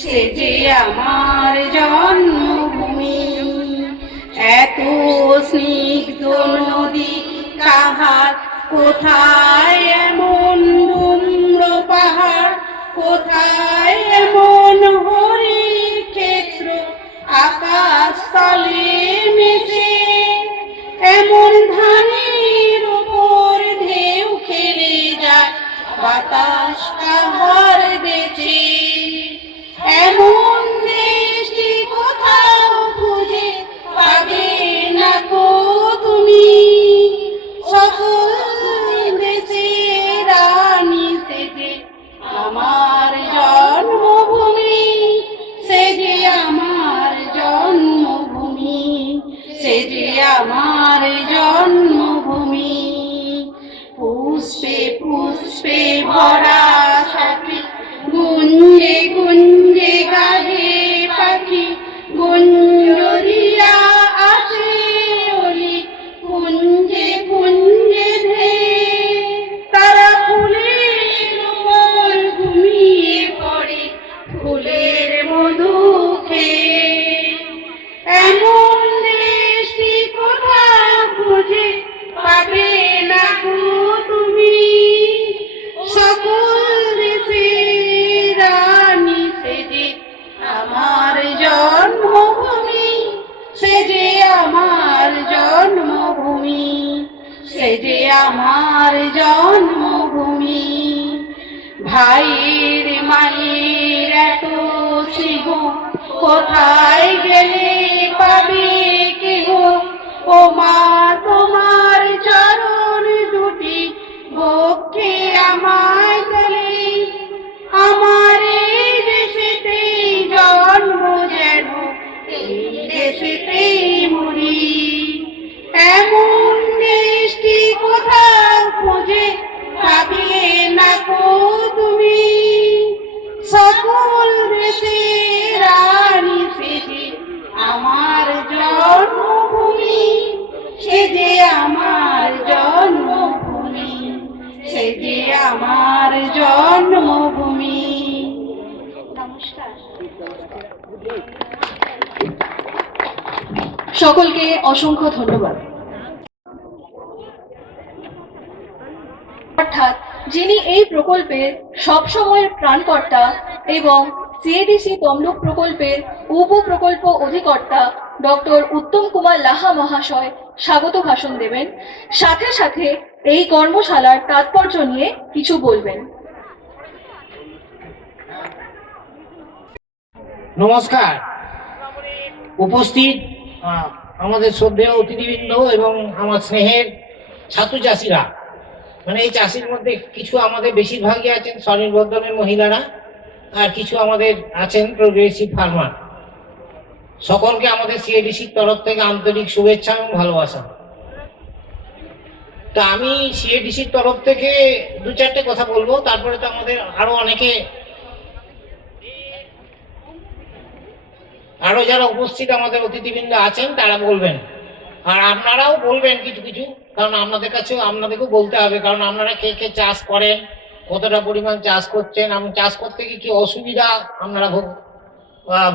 সে যে আমার জন্মভূমি। এত স্নিগ্ধ নদী কাহার, কোথায় এমন ধূম্র পাহাড়, কোথায় এমন হরির ক্ষেত্র, আকাশ তলে মেশে এমন ধানের উপর ঢেউ খেলে যায়, বাতাস কাহার দেশে। এমন দেশটি কোথাও খুঁজে পাবে না কো তুমি, সকল দেশের রানী সেজে আমার জন্মভূমি। সে যে আমার জন্মভূমি, সে যে আমার জন্মভূমি। পুষ্পে পুষ্পে ভরা সাথী, গুঞ্জে গুঞ্জে গাহে পাখি, গুঞ্জরিয়া আসে অলি, কুঞ্জে কুঞ্জে ধে তারা ফুলের উপর ঘুমিয়ে পড়ে, ফুলের মধু খেয়ে। এমন দেশটি কোথাও খুঁজে পাবে না গো তুমি, সকল দেশের রানী সেজে আমার জন্মভূমি। সে যে আমার জন্মভূমি, সে যে আমার জন্মভূমি। ভাইয়ের মায়ের এত স্নেহ, কোথায় গেলে পাবে কেহ, ও মা তোমার চরণ দুটি বক্ষে আমায় তোলে। আমার এই দেশেতেই জন্ম, যেন এই দেশেতেই মরি। এমন দেশটি কোথাও খুঁজে পাবে না কো তুমি, সকল দেশের রানী সেজে আমার জন্মভূমি। সে যে আমার জন্মভূমি, সে যে আমার জন্মভূমি। নমস্কার। সকলকে অসংখ্য ধন্যবাদ। অর্থাৎ যিনি এই প্রকল্পের সবসময়ের প্রাণকর্তা এবং সিএডিসি তমলুক প্রকল্পের উপপ্রকল্প অধিকর্তা ডক্টর উত্তম কুমার লাহা মহাশয় স্বাগত ভাষণ দেবেন, সাথে সাথে এই কর্মশালার তাৎপর্য নিয়ে কিছু বলবেন। নমস্কার। উপস্থিত আমাদের শ্রদ্ধেয় অতিথিবৃন্দ এবং আমার স্নেহের ছাত্র চাষিরা, মানে এই চাষির মধ্যে কিছু আমাদের বেশিরভাগই আছেন স্বনির্ভর দলের মহিলারা, আর কিছু আমাদের আছেন প্রোগ্রেসিভ ফার্মার। সকলকে আমাদের সিএডিসির তরফ থেকে আন্তরিক শুভেচ্ছা এবং ভালোবাসা। তা আমি সিএডিসির তরফ থেকে দু চারটে কথা বলবো, তারপরে তো আমাদের আরো যারা উপস্থিত আমাদের অতিথিবৃন্দ আছেন তারা বলবেন, আর আপনারাও বলবেন কিছু কিছু, কারণ আপনাদের কাছেও আপনাদেরকেও বলতে হবে, কারণ আপনারা কে কে চাষ করেন, কতটা পরিমাণ চাষ করছেন এবং চাষ করতে গিয়ে কি অসুবিধা আপনারা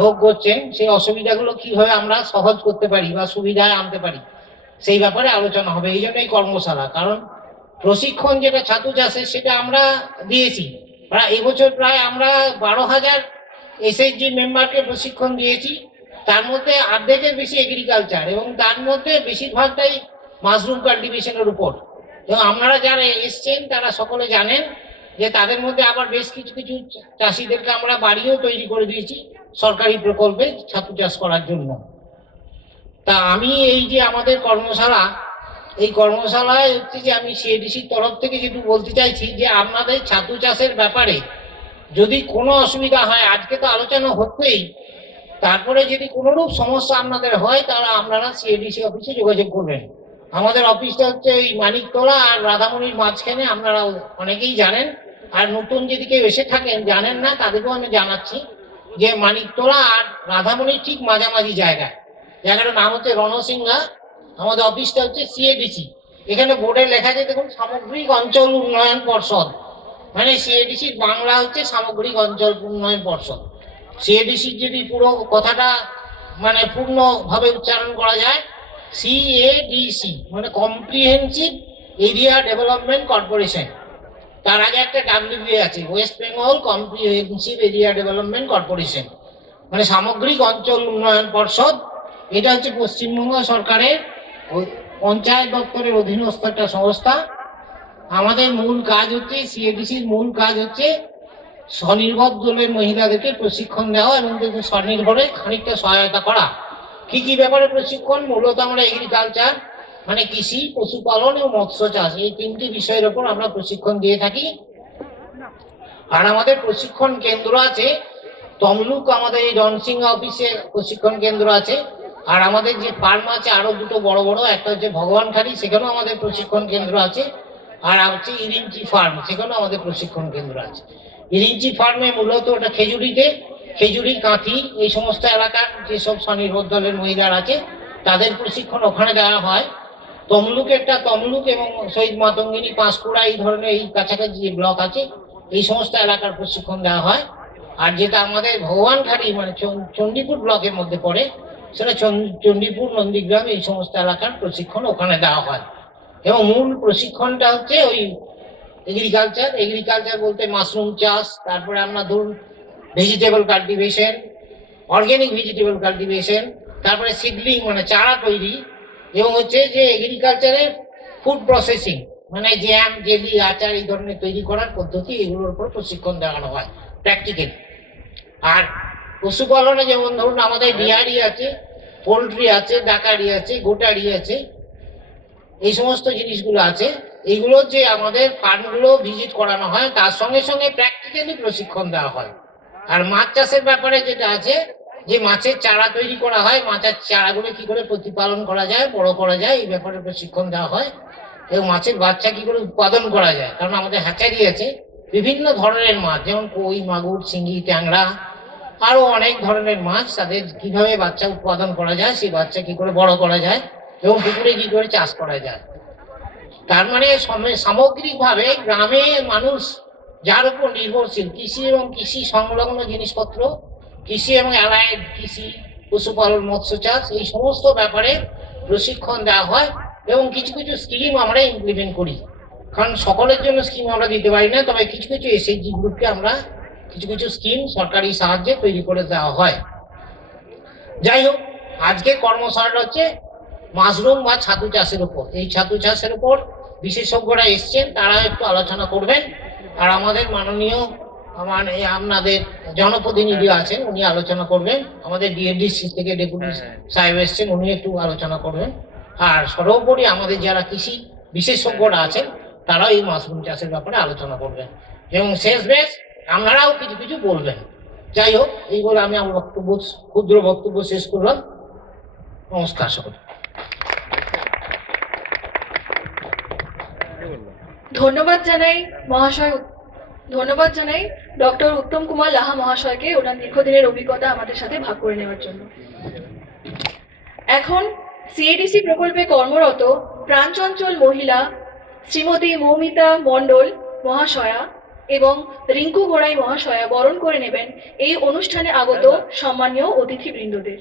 ভোগ করছেন, সেই অসুবিধাগুলো কিভাবে আমরা সহজ করতে পারি বা সুবিধায় আনতে পারি, সেই ব্যাপারে আলোচনা হবে। এই জন্য এই কর্মশালা, কারণ প্রশিক্ষণ যেটা ছাতু চাষের সেটা আমরা দিয়েছি প্রায় এবছর প্রায় আমরা 12,000 এসএইচজি মেম্বারকে প্রশিক্ষণ দিয়েছি। তার মধ্যে অর্ধেকের বেশি এগ্রিকালচার, এবং তার মধ্যে বেশিরভাগটাই মাশরুম কাল্টিভেশনের উপর। এবং আপনারা যারা এসছেন তারা সকলে জানেন যে তাদের মধ্যে আবার বেশ কিছু কিছু চাষিদেরকে আমরা বাড়িও তৈরি করে দিয়েছি সরকারি প্রকল্পে ছাতু চাষ করার জন্য। তা আমি এই যে আমাদের কর্মশালা, এই কর্মশালায় হচ্ছে যে আমি সিএডিসির তরফ থেকে যেটু বলতে চাইছি যে আপনাদের ছাতু চাষের ব্যাপারে যদি কোনো অসুবিধা হয়, আজকে তো আলোচনা হচ্ছেই, তারপরে যদি কোনোরূপ সমস্যা আপনাদের হয় তাহলে আপনারা সিএডিসি অফিসে যোগাযোগ করবেন। আমাদের অফিসটা হচ্ছে এই মানিকতলা আর রাধামণির মাঝখানে, আপনারা অনেকেই জানেন, আর নতুন যদি কেউ এসে থাকেন জানেন না তাদেরকেও আমি জানাচ্ছি যে মানিকতলা আর রাধামণির ঠিক মাঝামাঝি জায়গাটার নাম হচ্ছে রণসিংহা। আমাদের অফিসটা হচ্ছে সিএডিসি। এখানে বোর্ডে লেখা আছে দেখুন, সামগ্রিক অঞ্চল উন্নয়ন পর্ষদ, মানে সিএডিসির বাংলা হচ্ছে সামগ্রিক অঞ্চল উন্নয়ন পর্ষদ। সিএডিসির যদি পুরো কথাটা মানে পূর্ণভাবে উচ্চারণ করা যায়, সিএডিসি মানে কম্প্রিহেন্সিভ এরিয়া ডেভেলপমেন্ট কর্পোরেশন। তার আগে একটা ডাব্লিউবি আছে, West Bengal comprehensive area development corporation, মানে সামগ্রিক অঞ্চল উন্নয়ন পর্ষদ। এটা হচ্ছে পশ্চিমবঙ্গ সরকারের পঞ্চায়েত দপ্তরের অধীনস্থ একটা সংস্থা। আমাদের মূল কাজ হচ্ছে, সিএডিসির মূল কাজ হচ্ছে স্বনির্ভর দলের মহিলাদেরকে প্রশিক্ষণ দেওয়া এবং তাদের স্বনির্ভরে খানিকটা সহায়তা করা। কি কি ব্যাপারে প্রশিক্ষণ? মূলত আমরা এগ্রিকালচার মানে কৃষি, পশুপালন এবং মৎস্য চাষ, এই তিনটি বিষয়ের উপর আমরা প্রশিক্ষণ দিয়ে থাকি। আর আমাদের প্রশিক্ষণ কেন্দ্র আছে তমলুক, আমাদের এই রনসিংহা অফিসে প্রশিক্ষণ কেন্দ্র আছে। আর আমাদের যে ফার্ম আছে আরো দুটো বড় বড়, একটা হচ্ছে ভগবানখালী, সেখানেও আমাদের প্রশিক্ষণ কেন্দ্র আছে। আর হচ্ছে ইরিঞ্চি ফার্ম, সেখানেও আমাদের প্রশিক্ষণ কেন্দ্র আছে। ইরিঞ্চি ফার্মে মূলত ওটা খেজুরিতে, খেজুরি, কাঁথি এই সমস্ত এলাকার যেসব স্বনির্ভর দলের মহিলারা আছে তাদের প্রশিক্ষণ ওখানে দেওয়া হয়। তমলুক এবং শহীদ মাতঙ্গিনী, পাঁশকুড়া এই ধরনের এই কাছাকাছি যে ব্লক আছে এই সমস্ত এলাকার প্রশিক্ষণ দেওয়া হয়। আর যেটা আমাদের ভগবানখালী মানে চণ্ডীপুর ব্লকের মধ্যে পড়ে, সেটা চণ্ডীপুর, নন্দীগ্রাম এই সমস্ত এলাকার প্রশিক্ষণ ওখানে দেওয়া হয়। এবং মূল প্রশিক্ষণটা হচ্ছে ওই এগ্রিকালচার বলতে মাশরুম চাষ, তারপরে আমরা ধরুন vegetable cultivation, organic vegetable cultivation, তারপরে সিডলিং মানে চারা তৈরি, এবং হচ্ছে যে এগ্রিকালচারের ফুড প্রসেসিং মানে জ্যাম, জেলি, আচার এই ধরনের তৈরি করার পদ্ধতি, এগুলোর উপর প্রশিক্ষণ দেওয়ানো হয় প্র্যাকটিক্যাল। আর পশুপালনে যেমন ধরুন আমাদের ডিয়ারি আছে, পোলট্রি আছে, ডাকারি আছে, গোটারি আছে, এই সমস্ত জিনিসগুলো আছে। এইগুলো যে আমাদের ফার্মগুলো ভিজিট করানো হয়, তার সঙ্গে সঙ্গে প্র্যাকটিক্যালি প্রশিক্ষণ দেওয়া হয়। আর মাছ চাষের ব্যাপারে যেটা আছে, যে মাছের চারা তৈরি করা হয়, মাছের চারাগুলো কি করে প্রতিপালন করা যায়, বড় করা যায়, এই ব্যাপারে প্রশিক্ষণ দেওয়া হয়। এবং মাছের বাচ্চা কি করে উৎপাদন করা যায়, কারণ আমাদের হ্যাচারি আছে বিভিন্ন ধরনের মাছ, যেমন কই, মাগুর, শিঙি, ট্যাংরা, আরো অনেক ধরনের মাছ, তাদের কিভাবে বাচ্চা উৎপাদন করা যায়, সেই বাচ্চা কি করে বড় করা যায় এবং পুকুরে কি করে চাষ করা যায়। তার মানে সামগ্রিকভাবে গ্রামে মানুষ যার উপর নির্ভরশীল, কৃষি এবং কৃষি সংলগ্ন জিনিসপত্র, কৃষি এবং অ্যালায়েড কৃষি, পশুপালন, মৎস্য চাষ, এই সমস্ত ব্যাপারে প্রশিক্ষণ দেওয়া হয়। এবং কিছু কিছু স্কিম আমরা ইমপ্লিমেন্ট করি, কারণ সকলের জন্য স্কিম আমরা দিতে পারি না, তবে কিছু কিছু এসএইচজি গ্রুপকে আমরা কিছু কিছু স্কিম সরকারি সাহায্যে তৈরি করে দেওয়া হয়। যাই হোক, আজকের কর্মশালাটা হচ্ছে মাশরুম বা ছাতু চাষের উপর। এই ছাতু চাষের উপর বিশেষজ্ঞরা এসছেন, তারা একটু আলোচনা করবেন। আর আমাদের মাননীয় আপনাদের জনপ্রতিনিধি আছেন, উনি আলোচনা করবেন। আমাদের ডিএডিসি থেকে ডেপুটি সাহেব এসছেন, উনি একটু আলোচনা করবেন। আর সর্বোপরি আমাদের যারা কৃষি বিশেষজ্ঞরা আছেন তারাও এই মাশরুম চাষের ব্যাপারে আলোচনা করবেন, এবং শেষ বেশ আপনারাও কিছু কিছু বলবেন। যাই হোক, এই বলে আমি আমার ক্ষুদ্র বক্তব্য শেষ করলাম। নমস্কার সকল। ধন্যবাদ জানাই ডক্টর উত্তম কুমার লাহা মহাশয়কে ওনার দীর্ঘদিনের অভিজ্ঞতা আমাদের সাথে ভাগ করে নেওয়ার জন্য। এখন সিএডিসি প্রকল্পে কর্মরত প্রাণচঞ্চল মহিলা শ্রীমতী মৌমিতা মণ্ডল মহাশয়া এবং রিঙ্কু গোড়াই মহাশয়া বরণ করে নেবেন এই অনুষ্ঠানে আগত সম্মানীয় অতিথিবৃন্দদের।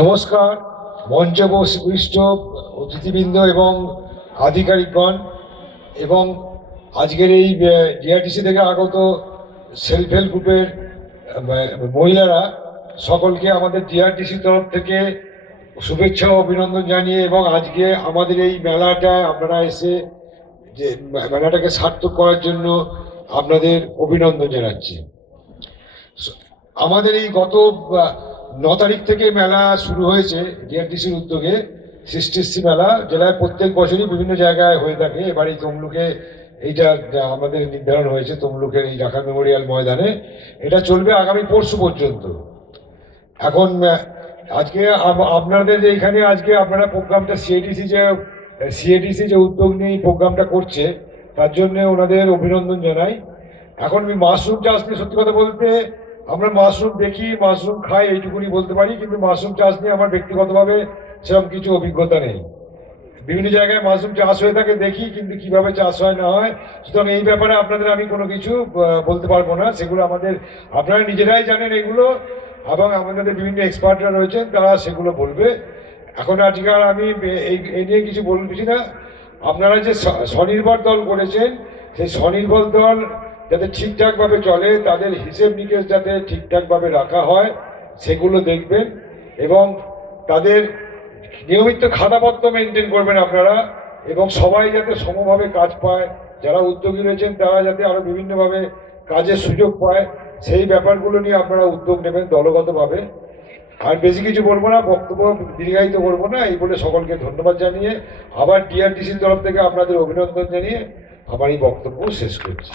নমস্কার, মঞ্চে বরিষ্ঠ অতিথিবৃন্দ এবং আধিকারিকগণ এবং আজকের এই ডিআরটিসি থেকে আগত সেলফ হেল্প গ্রুপের মহিলারা সকলকে আমাদের ডিআরটিসির তরফ থেকে শুভেচ্ছা ও অভিনন্দন জানিয়ে এবং আজকে আমাদের এই মেলাটায় আপনারা এসে যে মেলাটাকে সার্থক করার জন্য আপনাদের অভিনন্দন জানাচ্ছি। আমাদের এই গত 9 তারিখ থেকে মেলা শুরু হয়েছে ডিআরটিসির উদ্যোগে। সৃষ্টিশ্রী মেলা জেলায় প্রত্যেক বছরই বিভিন্ন জায়গায় হয়ে থাকে। এবার এই তমলুকে এইটা আমাদের নির্ধারণ হয়েছে, তমলুকের এই রাখা মেমোরিয়াল ময়দানে। এটা চলবে আগামী পরশু পর্যন্ত। এখন আজকে আপনাদের যে এখানে আজকে আপনারা প্রোগ্রামটা সিএডিসি যে উদ্যোগ নিয়ে এই প্রোগ্রামটা করছে তার জন্য ওনাদের অভিনন্দন জানাই। এখন আমি মাশরুম চাষ নিয়ে সত্যি কথা বলতে আমরা মাশরুম দেখি, মাশরুম খাই, এইটুকুনি বলতে পারি, কিন্তু মাশরুম চাষ নিয়ে আমার ব্যক্তিগতভাবে সেরকম কিছু অভিজ্ঞতা নেই। বিভিন্ন জায়গায় মাশরুম চাষ হয়ে থাকে দেখি, কিন্তু কিভাবে চাষ হয় না হয়, সুতরাং এই ব্যাপারে আপনাদের আমি কোনো কিছু বলতে পারবো না। সেগুলো আপনারা নিজেরাই জানেন এগুলো, এবং আমাদের বিভিন্ন এক্সপার্টরা রয়েছেন তারা সেগুলো বলবে। এখন আজকাল আমি এই নিয়ে কিছু বলছি না। আপনারা যে স্বনির্ভর দল করেছেন, সেই স্বনির্ভর দল যাতে ঠিকঠাকভাবে চলে, তাদের হিসেব নিকেশ যাতে ঠিকঠাকভাবে রাখা হয় সেগুলো দেখবেন, এবং তাদের নিয়মিত খাতাপত্র মেনটেন করবেন আপনারা, এবং সবাই যাতে সমভাবে কাজ পায়, যারা উদ্যোগী রয়েছেন তারা যাতে আরও বিভিন্নভাবে কাজের সুযোগ পায়, সেই ব্যাপারগুলো নিয়ে আপনারা উদ্যোগ নেবেন দলগতভাবে। আর বেশি কিছু বলবো না, বক্তব্য দীর্ঘায়িত করবো না, এই বলে সকলকে ধন্যবাদ জানিয়ে আবার ডিআরটিসির তরফ থেকে আপনাদের অভিনন্দন জানিয়ে আমার এই বক্তব্য শেষ করছি।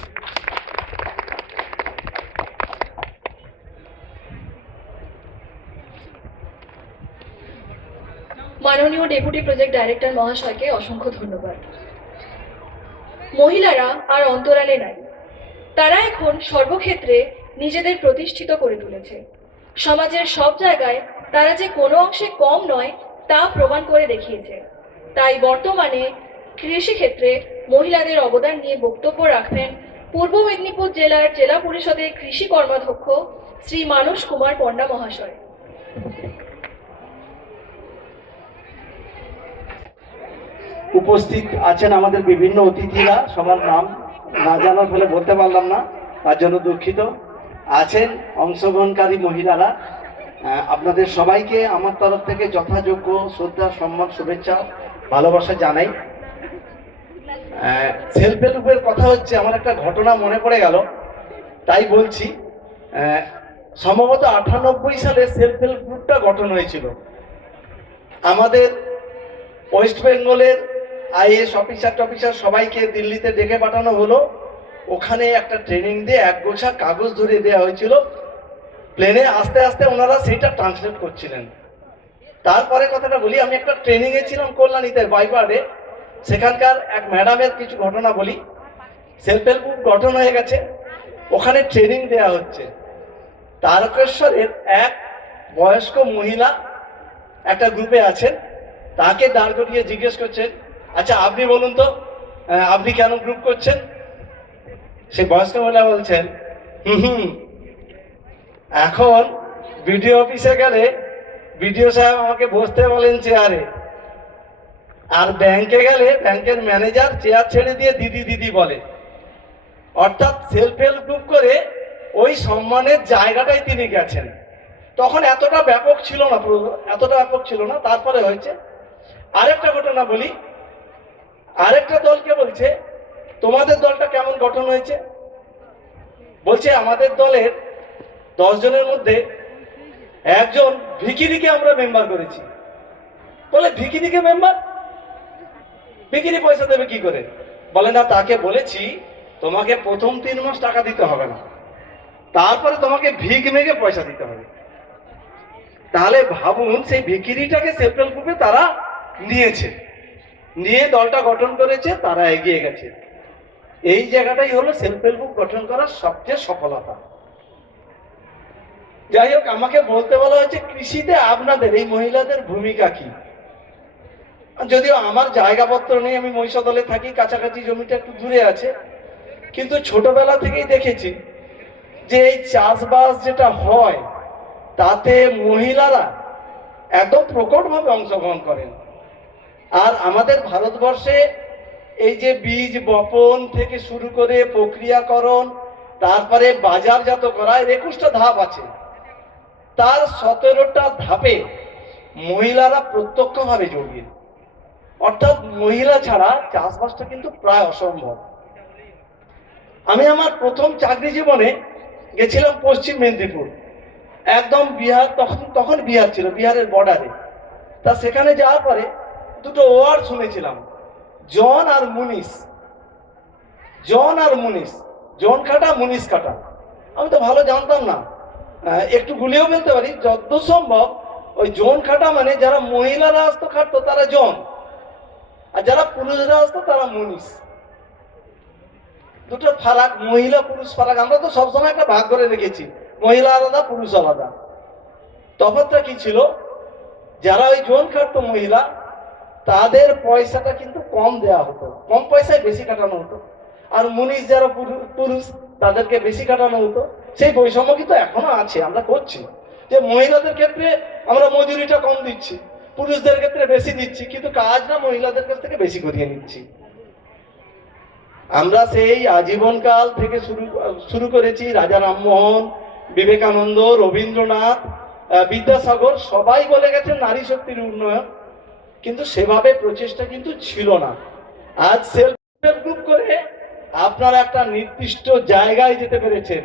মাননীয় ডেপুটি প্রজেক্ট ডাইরেক্টর মহাশয়কে অসংখ্য ধন্যবাদ। মহিলারা আর অন্তরালে নাই, তারা এখন সর্বক্ষেত্রে নিজেদের প্রতিষ্ঠিত করে তুলেছে। সমাজের সব জায়গায় তারা যে কোনো অংশে কম নয় তা প্রমাণ করে দেখিয়েছে। তাই বর্তমানে কৃষিক্ষেত্রে মহিলাদের অবদান নিয়ে বক্তব্য রাখবেন পূর্ব মেদিনীপুর জেলার জেলা পরিষদের কৃষি কর্মাধ্যক্ষ শ্রী মানস কুমার পণ্ডা মহাশয়। উপস্থিত আছেন আমাদের বিভিন্ন অতিথিরা, সবার নাম না জানার ফলে বলতে পারলাম না, তার জন্য দুঃখিত। আছেন অংশগ্রহণকারী মহিলারা, আপনাদের সবাইকে আমার তরফ থেকে যথাযোগ্য শ্রদ্ধা, সম্মান, শুভেচ্ছা, ভালোবাসা জানাই। সেলফ হেল্প গ্রুপের কথা হচ্ছে, আমার একটা ঘটনা মনে পড়ে গেল, তাই বলছি। সম্ভবত 98 সালে সেলফ হেল্প গ্রুপটা গঠন হয়েছিল। আমাদের ওয়েস্ট বেঙ্গলের আইএস অফিসার সবাইকে দিল্লিতে ডেকে পাঠানো হলো। ওখানে একটা ট্রেনিং দিয়ে এক গোছা কাগজ ধরিয়ে দেওয়া হয়েছিল। প্লেনে আস্তে আস্তে ওনারা সেইটা ট্রান্সলেট করছিলেন। তারপরে কথাটা বলি, আমি একটা ট্রেনিংয়ে ছিলাম কল্যাণীতে বাইপারে। সেখানকার এক ম্যাডামের কিছু ঘটনা বলি। সেলফ হেল্প গ্রুপ গঠন হয়ে গেছে, ওখানে ট্রেনিং দেওয়া হচ্ছে। তারকেশ্বরের এক বয়স্ক মহিলা একটা গ্রুপে আছেন, তাকে দাঁড় করিয়ে জিজ্ঞেস করছেন, আচ্ছা আপনি বলুন তো, আপনি কেন গ্রুপ করছেন? সে বয়স্ক মহিলা বলছেন, এখন বিডিও অফিসে গেলে বিডিও সাহেব আমাকে বসতে বলেন চেয়ারে, আর ব্যাংকে গেলে ব্যাংকের ম্যানেজার চেয়ার ছেড়ে দিয়ে দিদি দিদি বলে। অর্থাৎ সেলফ হেল্প গ্রুপ করে ওই সম্মানের জায়গাটাই তিনি গেছেন। তখন এতটা ব্যাপক ছিল না, তারপরে হয়েছে। আরেকটা ঘটনা বলি, আরেকটা দলকে বলছে, তোমাদের দলটা কেমন গঠন হয়েছে? বলছে আমাদের দলের 10 জনের মধ্যে একজন ভিখিরিকে আমরা মেম্বার করেছি। বলে ভিখিরিকে মেম্বার? ভিখিরি পয়সা দেবে কি করে? বলে না, তাকে বলেছি তোমাকে প্রথম 3 মাস টাকা দিতে হবে না, তারপরে তোমাকে ভিক মেঘে পয়সা দিতে হবে। তাহলে ভাবুন, সেই ভিখিরিটাকে সেলফ হেল্প গ্রুপে তারা নিয়ে দলটা গঠন করেছে, তারা এগিয়ে গেছে। এই জায়গাটাই হলো সেলফ হেল্প গ্রুপ গঠন করার সবচেয়ে সফলতা। যাই হোক, আমাকে বলতে বলা হয়েছে কৃষিতে আপনাদের এই মহিলাদের ভূমিকা কি। যদিও আমার জায়গাপত্র নেই, আমি মহিষাদলে থাকি, কাছাকাছি জমিটা একটু দূরে আছে, কিন্তু ছোটবেলা থেকেই দেখেছি যে এই চাষবাস যেটা হয় তাতে মহিলারা একদম প্রকটভাবে অংশগ্রহণ করেন। আর আমাদের ভারতবর্ষে এই যে বীজ বপন থেকে শুরু করে প্রক্রিয়াকরণ, তারপরে বাজারজাত করা, 21টা ধাপ আছে। তার 17টা ধাপে মহিলারা প্রত্যক্ষভাবে জড়িয়ে, অর্থাৎ মহিলা ছাড়া চাষবাসটা কিন্তু প্রায় অসম্ভব। আমি আমার প্রথম চাকরি জীবনে গেছিলাম পশ্চিম মেদিনীপুর, একদম বিহার, তখন বিহার ছিল, বিহারের বর্ডারে। তা সেখানে যাওয়ার পরে দুটো ওয়ার্ড শুনেছিলাম, জন আর মুনিশ। জন আর মুনিশ, জন কাটা মুনিশ কাটা। আমি তো ভালো জানতাম না, একটু গুলিয়েও ফেলতে পারি। যত সম্ভব ওই জন কাটা মানে যারা মহিলারা আসতো খাটতো তারা জন, আর যারা পুরুষরা আসতো তারা মুনিশ। দুটো ফারাক, মহিলা পুরুষ ফারাক। আমরা তো সবসময় একটা ভাগ করে রেখেছি, মহিলা আলাদা পুরুষ আলাদা। তফাৎটা কি ছিল, যারা ওই জন কাটতো মহিলা, তাদের পয়সাটা কিন্তু কম দেওয়া হতো, কম পয়সায় বেশি কাটানো হতো। আর মুনিশ যারা পুরুষ, তাদেরকে বেশি কাটানো হতো। সেই বৈষম্য কিন্তু এখনো আছে, আমরা করছি যে মহিলাদের ক্ষেত্রে আমরা মজুরিটা কম দিচ্ছি, পুরুষদের ক্ষেত্রে বেশি দিচ্ছি, কিন্তু কাজটা মহিলাদের কাছ থেকে বেশি করিয়ে নিচ্ছি। আমরা সেই আজীবনকাল থেকে শুরু করেছি। রাজা রামমোহন, বিবেকানন্দ, রবীন্দ্রনাথ, বিদ্যাসাগর সবাই বলে গেছেন নারী শক্তির উন্নয়ন, কিন্তু সেভাবে প্রচেষ্টা কিন্তু ছিল না। আজ সেলফ হেল্প গ্রুপ করে আপনারা একটা নির্দিষ্ট জায়গায় যেতে পেরেছেন।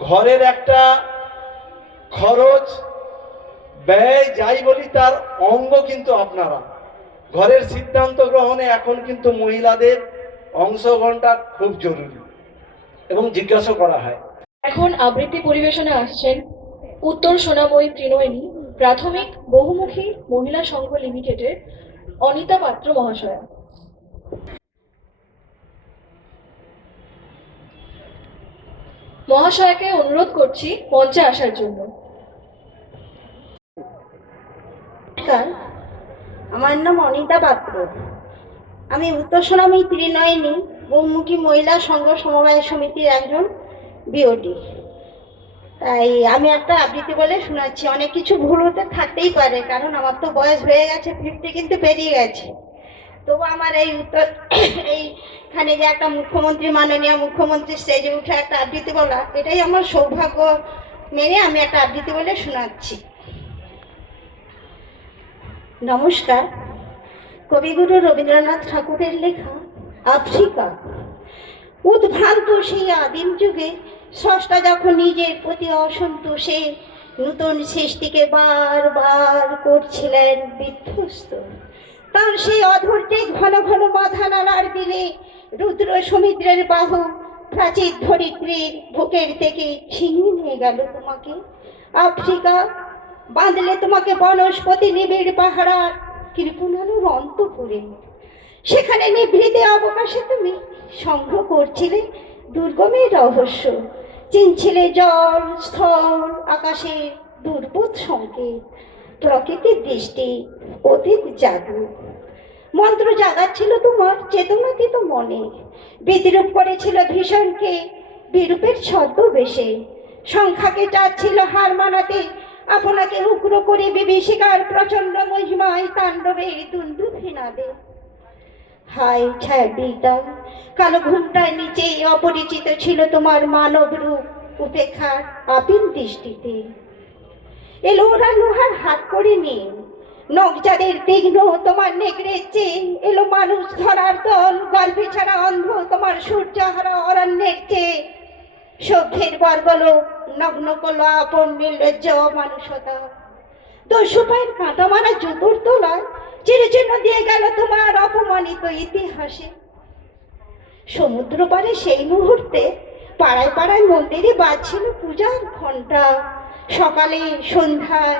ঘরের একটা খরচ ব্যয় যাই বলি, তার অঙ্গ কিন্তু আপনারা। ঘরের সিদ্ধান্ত গ্রহণে এখন কিন্তু মহিলাদের অংশগ্রহণটা খুব জরুরি এবং জিজ্ঞাসা করা হয়। এখন আবৃত্তি পরিবেশনে আসছেন উত্তর সোনাময়ী ত্রিনয়নী প্রাথমিক বহুমুখী মহিলা সংঘ লিমিটেডের অনিতা পাত্র মহাশয়া। মহাশয়াকে অনুরোধ করছি মঞ্চে আসার জন্য। নমস্কার, আমার নাম অনিতা পাত্র। আমি উত্তর সোনাময়ী ত্রিনয়নী বহুমুখী মহিলা সংঘ সমবায় সমিতির একজন বিওটি। তাই আমি একটা আবৃত্তি বলে শোনাচ্ছি। অনেক কিছু ভুল হতে থাকতেই পারে, কারণ আমার তো বয়স হয়ে গেছে, 50 কিন্তু পেরিয়ে গেছে। তবু আমার এইখানে যে একটা মুখ্যমন্ত্রী, মাননীয় মুখ্যমন্ত্রী স্টেজে উঠে একটা আবৃত্তি বলা, এটাই আমার সৌভাগ্য মেনে আমি একটা আবৃত্তি বলে শোনাচ্ছি। নমস্কার। কবিগুরু রবীন্দ্রনাথ ঠাকুরের লেখা আফ্রিকা। উদ্ভ্রান্ত সেই আদিম যুগে স্রষ্টা যখন নিজের প্রতি অসন্তোষে নূতন সৃষ্টিকে বারবার করছিলেন বিধ্বস্ত, তার সেই অধৈর্যে ঘন ঘন মাথা নাড়ার দিলে রুদ্র সমুদ্রের বাহু প্রাচীর ধরিত্রীর বুকের থেকে ছিনিয়ে নিয়ে গেল তোমাকে। আফ্রিকা, বাঁধলে তোমাকে বনস্পতি নিবিড় পাহাড়ার কৃপণালুর অন্তপুরে। সেখানে নিভৃতে অবকাশে তুমি সংগ্রহ করছিলে দুর্গমের রহস্য, চিনছিলে জল, স্থল, আকাশের দুর্বোধ সংকেত, প্রকৃতির দৃষ্টি, অতীত জাদু। মন্ত্র জাগাচ্ছিল তোমার চেতনাতীত মনে, বিদ্রুপ করেছিল ভীষণকে বিরূপের ছদ্মবেশে। সংখ্যাকে চাচ্ছিল হার মানাতে, আপনাকে উগ্র করে বিভীষিকার প্রচন্ড মহিমায় তাণ্ডবের দুন্দুভিনাদে। হায় ছায়াবিতা, কালো ঘুমটার নিচে অপরিচিত ছিল তোমার মানব রূপ উপেক্ষার আপিল দৃষ্টিতে। এলো ওরা লোহার হাত করে নিয়ে, নখজাদের তীক্ষ্ণ তোমার নেকড়ের চেয়ে এলো মানুষ ধরার দল, গর্ভে ছাড়া অন্ধ তোমার সূর্যহারা অরণ্যের চেয়ে। সভ্যের বর্গলোক নগ্ন করলো আপন নির্লজ্জ মানুষতা। দস্যু পায়ের কাঁটা মারা জুতোর তোলায় চিরচিহ্ন দিয়ে গেল তোমার অপমানিত ইতিহাসে। সমুদ্র পারে সেই মুহূর্তে পাড়ায় পাড়ায় মন্দিরে বাজছিল পূজার ঘণ্টা। সকালে সন্ধ্যায়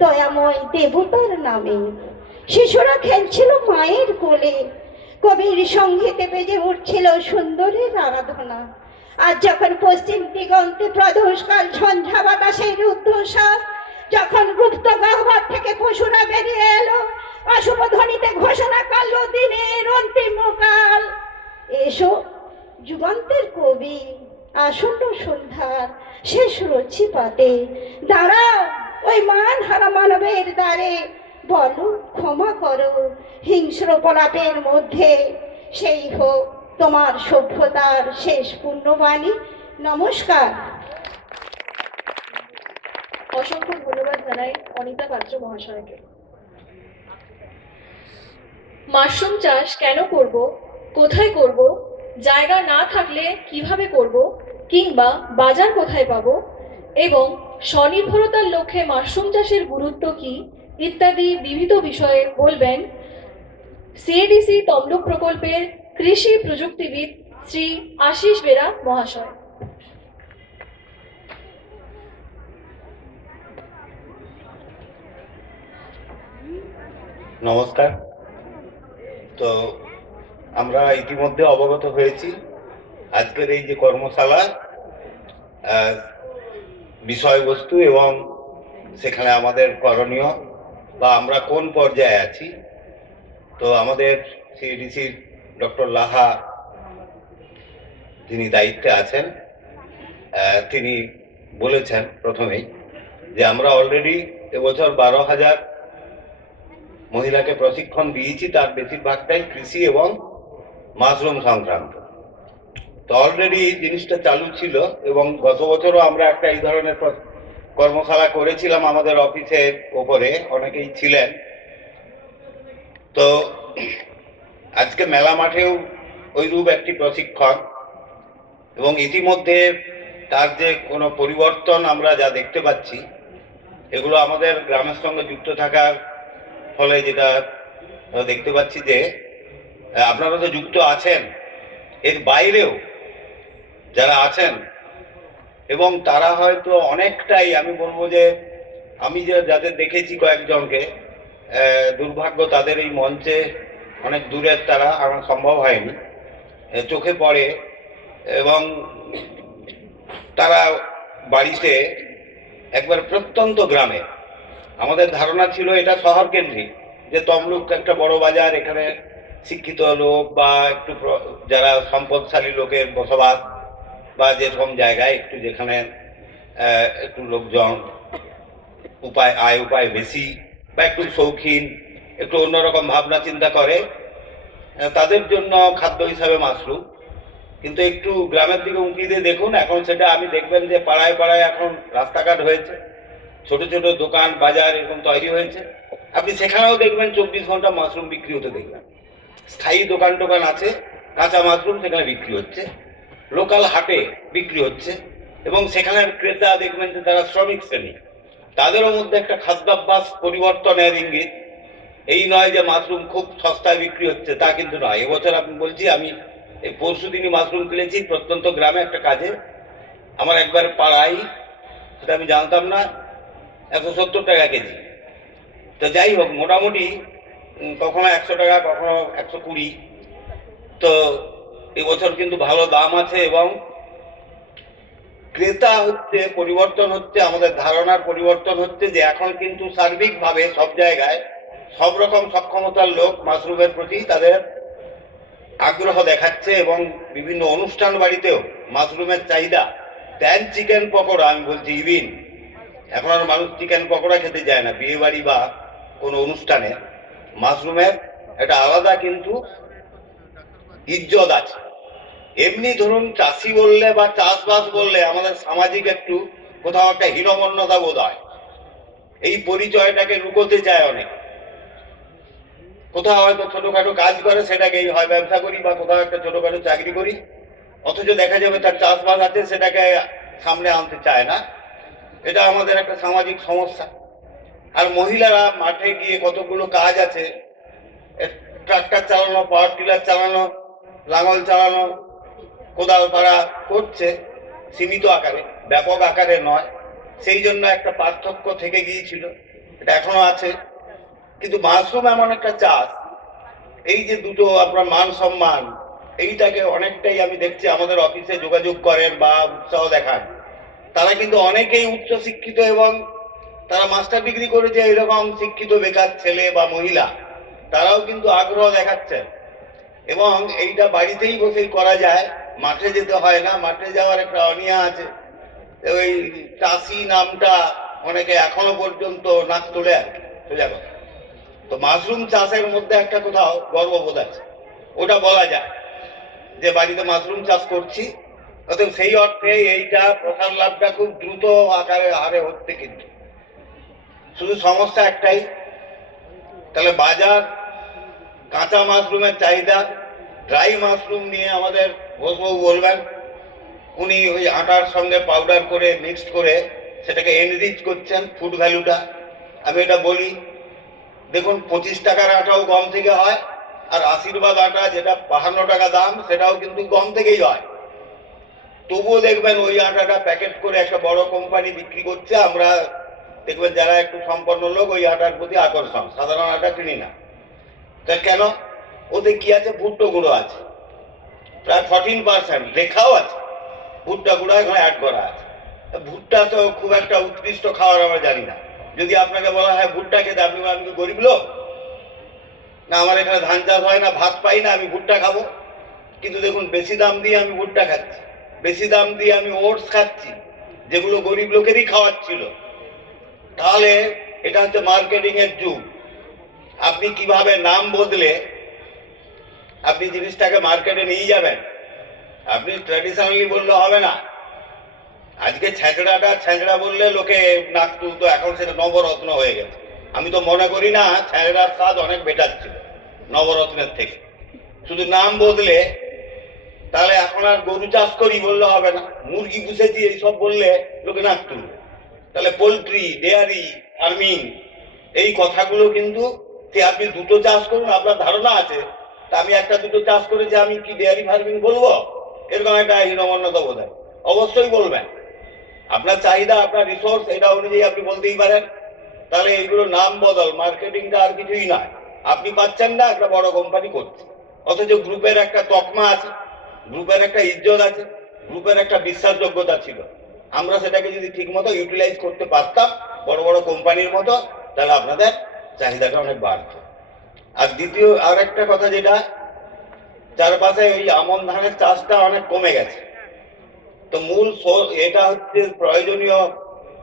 দয়াময় দেবতার নামে শিশুরা খেলছিল মায়ের কোলে। কবির সঙ্গীতে বেজে উঠছিল সুন্দরের আরাধনা। আজ যখন পশ্চিম দিগন্তে প্রদোষকাল সন্ধ্যা বাতাসের রুদ্ধশ্বাস, যখন গুপ্ত গহ্বর থেকে পশুরা বেরিয়ে এলো, অশুভ ধ্বনিতে ঘোষণা করলো দিনের অন্তিম কাল। এসো যুগান্তের কবি, আসন্ন সন্ধ্যার শেষ রচ্ছি পাতে, দাঁড়াও ওই মান হারা মানবের দ্বারে বলো ক্ষমা করো হিংস্র প্রলাপের মধ্যে সেই হোক তোমার সভ্যতার শেষ পুণ্যবাণী। নমস্কার। অসংখ্য ধন্যবাদ জানাই অনিতা পাত্র মহাশয়কে। মাশরুম চাষ কেন করব, কোথায় করব, জায়গা না থাকলে কিভাবে করব, কিংবা বাজার কোথায় পাবো, এবং স্বনির্ভরতার লক্ষ্যে মাশরুম চাষের গুরুত্ব কি ইত্যাদি বিবিধ বিষয়ে বলবেন সিএডিসি তমলুক প্রকল্পের কৃষি প্রযুক্তিবিদ শ্রী আশিস বেরা মহাশয়। নমস্কার। তো আমরা ইতিমধ্যে অবগত হয়েছি আজকের এই যে কর্মশালা বিষয়বস্তু এবং সেখানে আমাদের করণীয় বা আমরা কোন পর্যায়ে আছি। তো আমাদের সিডিসির ডক্টর লাহা যিনি দায়িত্বে আছেন তিনি বলেছেন প্রথমেই যে আমরা অলরেডি এবছর 12,000 মহিলাকে প্রশিক্ষণ দিয়েছি, তার বেশিরভাগটাই কৃষি এবং মাশরুম সংক্রান্ত। তো অলরেডি জিনিসটা চালু ছিল এবং গত বছরও আমরা একটা এই ধরনের কর্মশালা করেছিলাম আমাদের অফিসের ওপরে, অনেকেই ছিলেন। তো আজকে মেলা মাঠেও ওইরূপ একটি প্রশিক্ষণ এবং ইতিমধ্যে তার যে কোনো পরিবর্তন আমরা যা দেখতে পাচ্ছি এগুলো আমাদের গ্রামের সঙ্গে যুক্ত থাকার ফলে যেটা দেখতে পাচ্ছি যে আপনারা তো যুক্ত আছেন, এর বাইরেও যারা আছেন এবং তারা হয়তো অনেকটাই, আমি বলবো যে আমি যে যাদের দেখেছি কয়েকজনকে, দুর্ভাগ্য তাদের এই মঞ্চে অনেক দূরের, তারা আমার সম্ভব হয়নি, চোখে পড়ে এবং তারা বাড়িতে একবার প্রত্যন্ত গ্রামে, আমাদের ধারণা ছিল এটা শহর কেন্দ্রিক, যে তমলুক একটা বড় বাজার, এখানে শিক্ষিত লোক বা একটু যারা সম্পদশালী লোকের বসবাস বা যেরকম জায়গায় একটু যেখানে একটু লোকজন আয় উপায় বেশি বা একটু শৌখিন, একটু অন্যরকম ভাবনা চিন্তা করে, তাদের জন্য খাদ্য হিসাবে মাশরুম। কিন্তু একটু গ্রামের দিকে উঁকি দিয়ে দেখুন, এখন সেটা আমি দেখবেন যে পাড়ায় পাড়ায় এখন রাস্তাঘাট হয়েছে, ছোট ছোট দোকান বাজার এরকম তৈরি হয়েছে। আপনি সেখানেও দেখবেন 24 ঘন্টা মাশরুম বিক্রি হতে দেখবেন। স্থায়ী দোকান টোকান আছে, কাঁচা মাশরুম সেখানে বিক্রি হচ্ছে, লোকাল হাটে বিক্রি হচ্ছে এবং সেখানের ক্রেতা দেখবেন যে তারা শ্রমিক শ্রেণী, তাদেরও মধ্যে একটা খাদ্যাভ্যাস পরিবর্তনের ইঙ্গিত। এই নয় যে মাশরুম খুব সস্তায় বিক্রি হচ্ছে, তা কিন্তু নয়। এবছর আমি বলছি, আমি এই পরশু দিনই মাশরুম কিনেছি প্রত্যন্ত গ্রামে একটা কাজে, আমার একবার পাড়াই, সেটা আমি জানতাম না, 170 টাকা কেজি। তো যাই হোক, মোটামুটি কখনো 100 টাকা, কখনো 120। তো এবছর কিন্তু ভালো দাম আছে এবং ক্রেতা হচ্ছে, পরিবর্তন হচ্ছে, আমাদের ধারণার পরিবর্তন হচ্ছে যে এখন কিন্তু সার্বিকভাবে সব জায়গায় সব রকম সক্ষমতার লোক মাশরুমের প্রতি তাদের আগ্রহ দেখাচ্ছে এবং বিভিন্ন অনুষ্ঠান বাড়িতেও মাশরুমের চাহিদা। দেন চিকেন পকোড়া, আমি বলছি ইভিন এখন আর মানুষ চিকেন পকোড়া খেতে যায় না, বিয়ে বাড়ি বা কোনো অনুষ্ঠানে মাশরুমের একটা আলাদা কিন্তু ইজ্জত আছে। এমনি ধরুন চাষি বললে বা চাষবাস বললে আমাদের সামাজিক একটু কোথাও একটা হীনমন্যতা বোধ হয়, এই পরিচয়টাকে লুকোতে চায় অনেক। কোথাও হয়তো ছোটখাটো কাজ করে, সেটাকেই হয় ব্যবসা করি বা কোথাও একটা ছোটখাটো চাকরি করি, অথচ দেখা যাবে তার চাষবাস আছে, সেটাকে সামনে আনতে চায় না। এটা আমাদের একটা সামাজিক সমস্যা। আর মহিলারা মাঠে গিয়ে কতগুলো কাজ আছে, ট্রাক্টর চালানো, পাওয়ার টিলার চালানো, লাঙল চালানো, কোদাল পাড়া করছে, সীমিত আকারে, ব্যাপক আকারে নয়। সেই জন্য একটা পার্থক্য থেকে গিয়েছিল, এটা এখনো আছে। কিন্তু মাশরুম এমন একটা চাষ, এই যে দুটো আপনার মান সম্মান, এইটাকে অনেকটাই আমি দেখছি আমাদের অফিসে যোগাযোগ করেন বা উৎসাহ দেখান। তারা কিন্তু অনেকেই উচ্চ শিক্ষিত এবং তারা মাস্টার ডিগ্রি করেছে, এরকম শিক্ষিত বেকার ছেলে বা মহিলা, তারাও কিন্তু আগ্রহ দেখাচ্ছেন এবং এইটা বাড়িতেই বসেই করা যায়, মাঠে যেতে হয় না। মাঠে যাওয়ার একটা অনীহা আছে, ওই চাষি নামটা অনেকে এখনো পর্যন্ত নাক তুলে আর কি, সোজা কথা। তো মাশরুম চাষের মধ্যে একটা কোথাও গর্ববোধ আছে, ওটা বলা যায় যে বাড়িতে মাশরুম চাষ করছি। অতএব সেই অর্থে এইটা প্রধান লাভটা খুব দ্রুত আকারে হারে হচ্ছে, কিন্তু শুধু সমস্যা একটাই, তাহলে বাজার কাঁচা মাশরুমের চাহিদা, ড্রাই মাশরুম নিয়ে আমাদের ঘোষবাবু বলবেন। উনি ওই আটার সঙ্গে পাউডার করে মিক্সড করে সেটাকে এনরিচ করছেন ফুড ভ্যালুটা। আমি এটা বলি, দেখুন 25 টাকার আটাও গম থেকে হয়, আর আশীর্বাদ আটা যেটা 52 টাকা দাম সেটাও কিন্তু গম থেকেই হয়। তবুও দেখবেন ওই আটাটা প্যাকেট করে একটা বড় কোম্পানি বিক্রি করছে। আমরা দেখবেন যারা একটু সম্পন্ন লোক ওই আটার প্রতি আকর্ষণ, সাধারণ আটা কিনি না। তা কেন? ওতে কি আছে? ভুট্টো গুঁড়ো আছে, প্রায় 14% লেখাও আছে, ভুট্টা গুঁড়ো এখানে অ্যাড করা আছে। ভুট্টা তো খুব একটা উৎকৃষ্ট খাবার আমরা জানি না। যদি আপনাকে বলা হয় ভুট্টা খেতে, আপনি বলেন, আমি কি গরিব লোক? না, আমার এখানে ধান চাষ হয় না, ভাত পাই না, আমি ভুট্টা খাবো। কিন্তু দেখুন, বেশি দাম দিয়ে আমি ভুট্টা খাচ্ছি, বেশি দাম দিয়ে আমি ওটস খাচ্ছি, যেগুলো গরিব লোকেরই খাওয়াচ্ছিল। তাহলে এটা হচ্ছে মার্কেটিং এর যুগ। আপনি কিভাবে নাম বদলে আপনি জিনিসটাকে মার্কেটে নিয়ে যাবেন। আপনি ট্র্যাডিশনালি বললে হবে না। আজকে ছ্যাঁচড়াটা ছ্যাঁচড়া বললে লোকে নাক তুলতো, এখন সেটা নবরত্ন হয়ে গেছে। আমি তো মনে করি না, ছ্যাঁচড়ার স্বাদ অনেক বেটার ছিল নবরত্নের থেকে। শুধু নাম বদলে, তাহলে এখন আর গরু চাষ করি বললে হবে না, মুরগি পুষেছি এইসব বললে লোকে নাক তুলবে। তাহলে পোলট্রি, ডেয়ারি ফার্মিং, এই কথাগুলো কিন্তু, আপনি দুটো চাষ করুন, আপনার ধারণা আছে, তা আমি একটা দুটো চাষ করেছি, আমি কি ডেয়ারি ফার্মিং বলবো? এরকম একটা হীনমন্যতা বোধ হয়। অবশ্যই বলবেন। আপনার চাহিদা, আপনার রিসোর্স, এটা অনুযায়ী আপনি বলতেই পারেন। তাহলে এইগুলো নাম বদল, মার্কেটিংটা আর কিছুই নয়। আপনি পাচ্ছেন না, একটা বড় কোম্পানি করছে, অথচ গ্রুপের একটা তকমা আছে, গ্রুপের একটা ইজ্জত আছে, গ্রুপের একটা বিশ্বাসযোগ্যতা ছিল। আমরা সেটাকে যদি ঠিক মতো ইউটিলাইজ করতে পারতাম বড় বড় কোম্পানির মতো, তাহলে আপনাদের চাহিদাটা অনেক বাড়ত। আর দ্বিতীয় আর একটা কথা, যেটা চারপাশে এই আমন ধানের চাষটা অনেক কমে গেছে। তো মূল এটা হচ্ছে প্রয়োজনীয়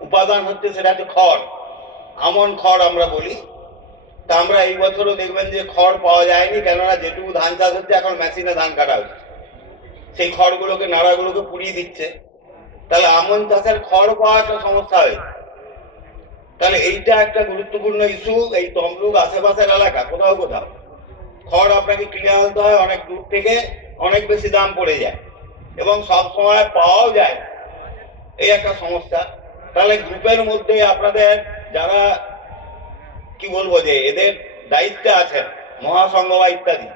উপাদান হচ্ছে, সেটা হচ্ছে খড়, আমন খড় আমরা বলি। তা আমরা এই বছরও দেখবেন যে খড় পাওয়া যায়নি, কেননা যেটুকু ধান চাষ হচ্ছে এখন মেশিনে ধান কাটা হচ্ছে, সেই খড়গুলোকে, নাড়াগুলোকে পুড়িয়ে দিচ্ছে। তাহলে আমন চাষের খড় পাওয়া একটা সমস্যা হয়েছে। তাহলে এইটা একটা গুরুত্বপূর্ণ ইস্যু। এই তমলুক আশেপাশের এলাকা কোথাও কোথাও খড় আপনাকে কিনে আনতে হয় অনেক দূর থেকে, অনেক বেশি দাম পড়ে যায়, এবং সব সময় পাওয়াও যায়, এই একটা সমস্যা। তাহলে গ্রুপের মধ্যে আপনাদের যারা, কি বলবো, যে এদের দায়িত্বে আছেন, মহাসংঘ বা ইত্যাদি,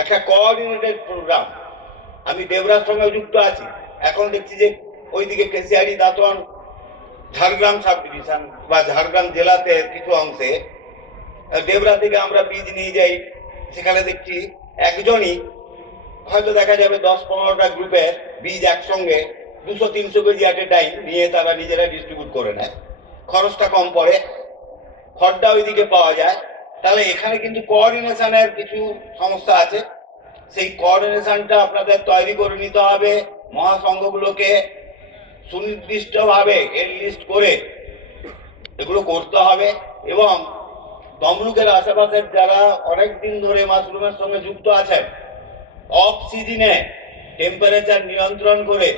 একটা কোঅর্ডিনেটেড প্রোগ্রাম। আমি দেবরার সঙ্গে যুক্ত আছি। এখন দেখছি যে ওইদিকে কেশিয়ারি, দাঁতন, ঝাড়গ্রাম সাব ডিভিশন বা ঝাড়গ্রাম জেলাতে কিছু অংশে দেবরা থেকে আমরা বীজ নিয়ে যাই। সেখানে দেখছি একজনই, হয়তো দেখা যাবে 10-15টা গ্রুপের বীজ একসঙ্গে 200-300 কেজি অ্যাট এ টাইম নিয়ে তারা নিজেরা ডিস্ট্রিবিউট করে নেয়। খরচটা কম পড়ে, খড়টা ওইদিকে পাওয়া যায়। তাহলে এখানে কিন্তু কোঅর্ডিনেশনের কিছু সমস্যা আছে। সেই কোঅর্ডিনেশনটা আপনাদের তৈরি করে নিতে হবে, মহাসংঘগুলোকে সুনির্দিষ্টভাবে এর লিস্ট করে এগুলো করতে হবে। এবং তমলুকের আশেপাশের যারা অনেক দিন ধরে মাশরুমের সঙ্গে যুক্ত আছেন, অফ সিজনে টেম্পারেচার নিয়ন্ত্রণ করে,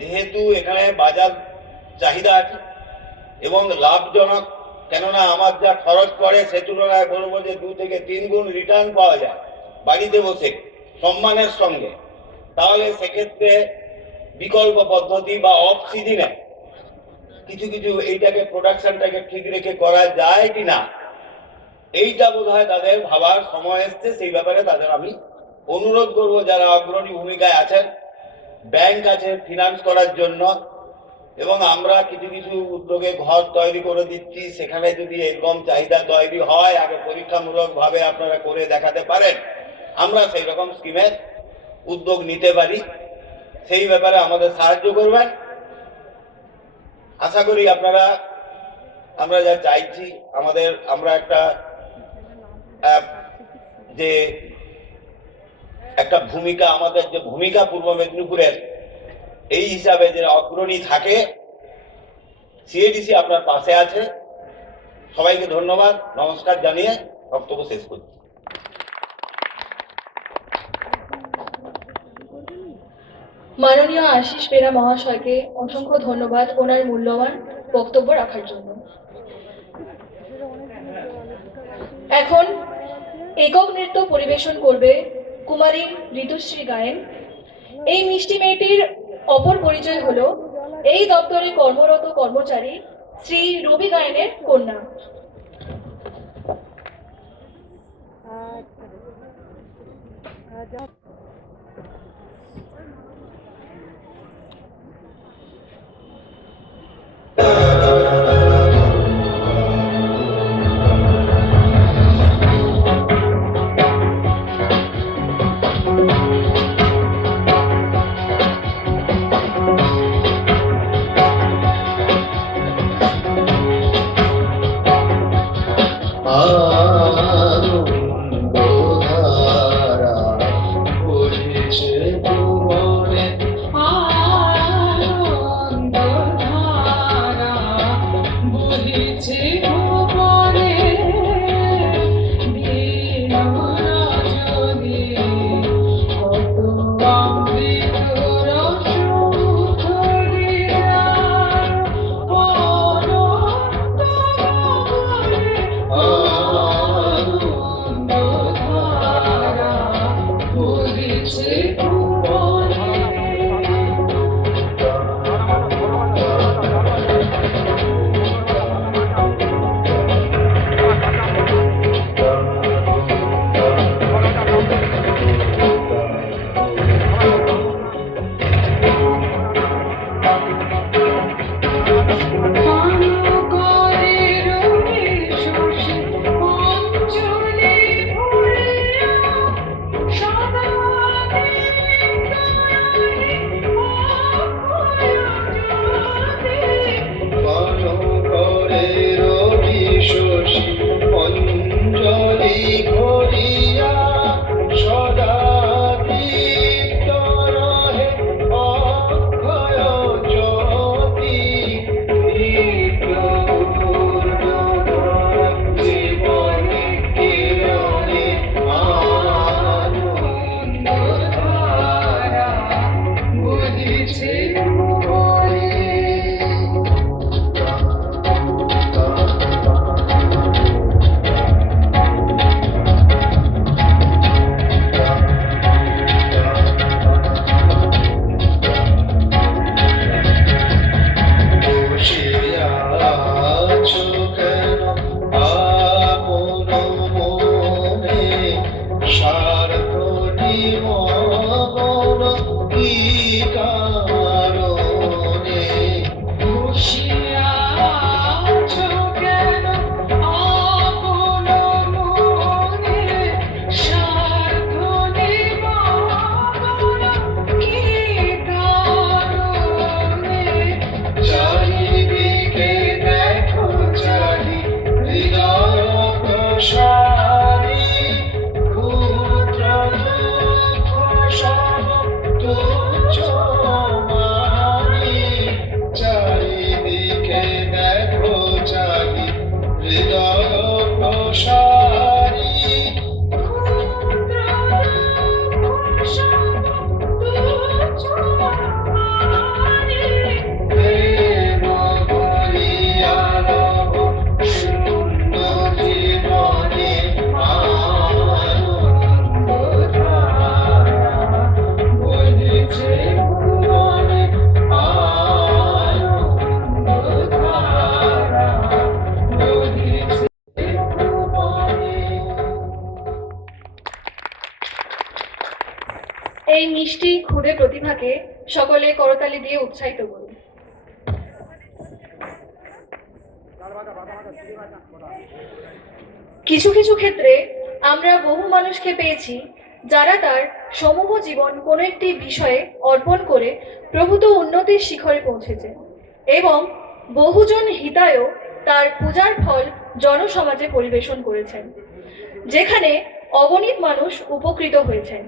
যেহেতু এখানে বাজার চাহিদা আছে এবং লাভজনক, কেননা আমার যা খরচ পড়ে সে তুলনায় বলবো যে 2 থেকে 3 গুণ রিটার্ন পাওয়া যায় বাড়িতে বসে সম্মানের সঙ্গে। তাহলে সেক্ষেত্রে বিকল্প পদ্ধতি বা অফ সিজনে কিছু কিছু এইটাকে, প্রোডাকশনটাকে ঠিক রেখে করা যায় কিনা, এইটা বোধ হয় তাদের ভাবার সময় এসছে। সেই ব্যাপারে তাদের আমি অনুরোধ করব, যারা অগ্রণী ভূমিকায় আছেন, ব্যাংক আছে ফিনান্স করার জন্য, এবং আমরা কিছু কিছু উদ্যোগে ঘর তৈরি করে দিচ্ছি। সেখানে যদি এরকম চাহিদা তৈরি হয়, আগে পরীক্ষামূলকভাবে আপনারা করে দেখাতে পারেন, আমরা সেই রকম স্কিমের উদ্যোগ নিতে পারি। সেই ব্যাপারে আমাদের সাহায্য করবেন। আশা করি আপনারা, আমরা যা চাইছি, আমরা একটা যে একটা ভূমিকা, আমাদের যে ভূমিকা পূর্ব মেদিনীপুরের এই হিসাবে যে অগ্রণী থাকে, সিএডিসি আপনার পাশে আছে। সবাইকে ধন্যবাদ, নমস্কার জানিয়ে বক্তব্য শেষ করছি। মাননীয় আশিস বেরা মহাশয়কে অসংখ্য ধন্যবাদ ওনার মূল্যবান বক্তব্য রাখার জন্য। এখন একক নৃত্য পরিবেশন করবে কুমারী ঋতুশ্রী গায়েন। এই মিষ্টি মেয়েটির অপর পরিচয় হলো এই দপ্তরে কর্মরত কর্মচারী শ্রী রবি গায়েনের কন্যা। এই মিষ্টি ক্ষুদে প্রতিভাকে সকলে করতালি দিয়ে উৎসাহিত করুন। কিছু কিছু ক্ষেত্রে আমরা বহু মানুষকে পেয়েছি যারা তার সমূহ জীবন কোনো একটি বিষয়ে অর্পণ করে প্রভূত উন্নতির শিখরে পৌঁছেছে এবং বহুজন হিতায়ও তার পূজার ফল জনসমাজে পরিবেশন করেছেন, যেখানে অগণিত মানুষ উপকৃত হয়েছেন।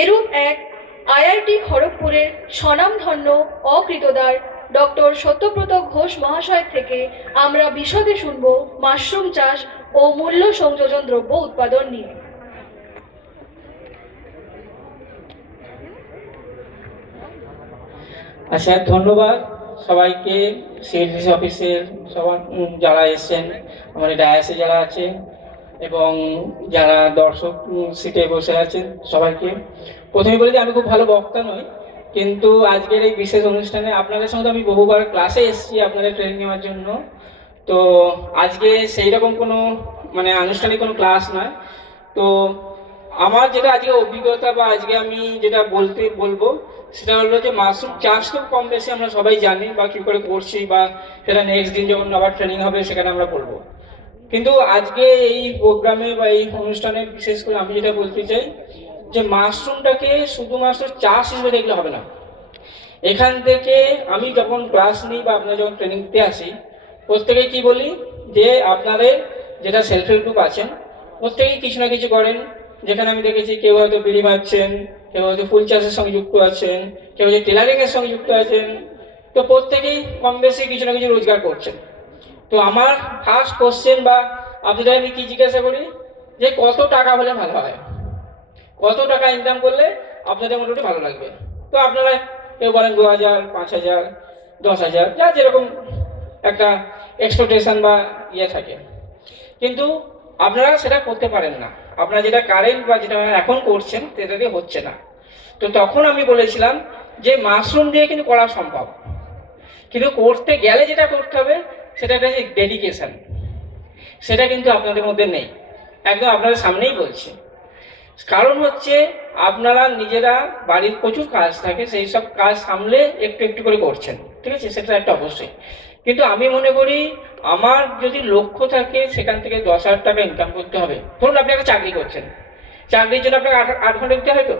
এরূপ এক আইআইটি খড়গপুরের স্বনামধন্য অকৃতদার ডক্টর সত্যব্রত ঘোষ মহাশয় থেকে আমরা বিশদে শুনব মাশরুম চাষ ও মূল্য সংযোজন দ্রব্য উৎপাদন নিয়ে। আচ্ছা, ধন্যবাদ সবাইকে, সিএডিসি অফিসের সবার যারা এসছেন, আমাদের ডায়াসে যারা আছে এবং যারা দর্শক সিটে বসে আছেন সবাইকে। প্রথমে বলি যে আমি খুব ভালো বক্তা নই, কিন্তু আজকের এই বিশেষ অনুষ্ঠানে আপনাদের সঙ্গে আমি বহুবার ক্লাসে এসেছি আপনাদের ট্রেনিং নেওয়ার জন্য। তো আজকে সেই রকম কোনো আনুষ্ঠানিক কোনো ক্লাস নয়। তো আমার যেটা আজকে অভিজ্ঞতা বা আজকে আমি যেটা বলবো সেটা হলো যে মাশরুম চাষ তো কম বেশি আমরা সবাই জানি বা কী করে করছি, বা সেটা নেক্সট দিন যখন আবার ট্রেনিং হবে সেখানে আমরা বলবো। কিন্তু আজকে এই প্রোগ্রামে বা এই অনুষ্ঠানে বিশেষ করে আমি যেটা বলতে চাই যে মাশরুমটাকে শুধুমাত্র চাষ হিসেবে দেখলে হবে না। এখান থেকে আমি যখন ক্লাস নিই বা আপনারা যখন ট্রেনিং দিতে আসি, প্রত্যেকেই কি বলি যে আপনাদের যেটা সেলফ হেল্প গ্রুপ আছেন প্রত্যেকেই কিছু না কিছু করেন। যেখানে আমি দেখেছি কেউ হয়তো বিড়ি মারছেন, কেউ হয়তো ফুল চাষের সঙ্গে যুক্ত আছেন, কেউ হয়তো টেলারিংয়ের সঙ্গে যুক্ত আছেন। তো প্রত্যেকেই কম বেশি কিছু না কিছু রোজগার করছেন। তো আমার ফার্স্ট কোশ্চেন বা আপনাদের আমি কি জিজ্ঞাসা করি যে কত টাকা হলে ভালো হয়, কত টাকা ইনকাম করলে আপনাদের মোটামুটি ভালো লাগবে। তো আপনারা কেউ বলেন 2000, 5000, 10,000, যা যেরকম একটা এক্সপেকটেশন বা ইয়ে থাকে, কিন্তু আপনারা সেটা করতে পারেন না। আপনারা যেটা কারেন্ট বা যেটা এখন করছেন সেটা দিয়ে হচ্ছে না। তো তখন আমি বলেছিলাম যে মাশরুম দিয়ে কিন্তু করা সম্ভব, কিন্তু করতে গেলে যেটা করতে হবে সেটা একটা ডেডিকেশন, সেটা কিন্তু আপনাদের মধ্যে নেই। একদম আপনাদের সামনেই বলছি। কারণ হচ্ছে আপনারা নিজেরা বাড়ির প্রচুর কাজ থাকে, সেই সব কাজ সামলে একটু একটু করে করছেন, ঠিক আছে, সেটা একটা অবশ্যই। কিন্তু আমি মনে করি আমার যদি লক্ষ্য থাকে সেখান থেকে 10,000 টাকা ইনকাম করতে হবে। ধরুন আপনি একটা চাকরি করছেন, চাকরির জন্য আপনাকে 8 ঘন্টা দিতে হয়, তো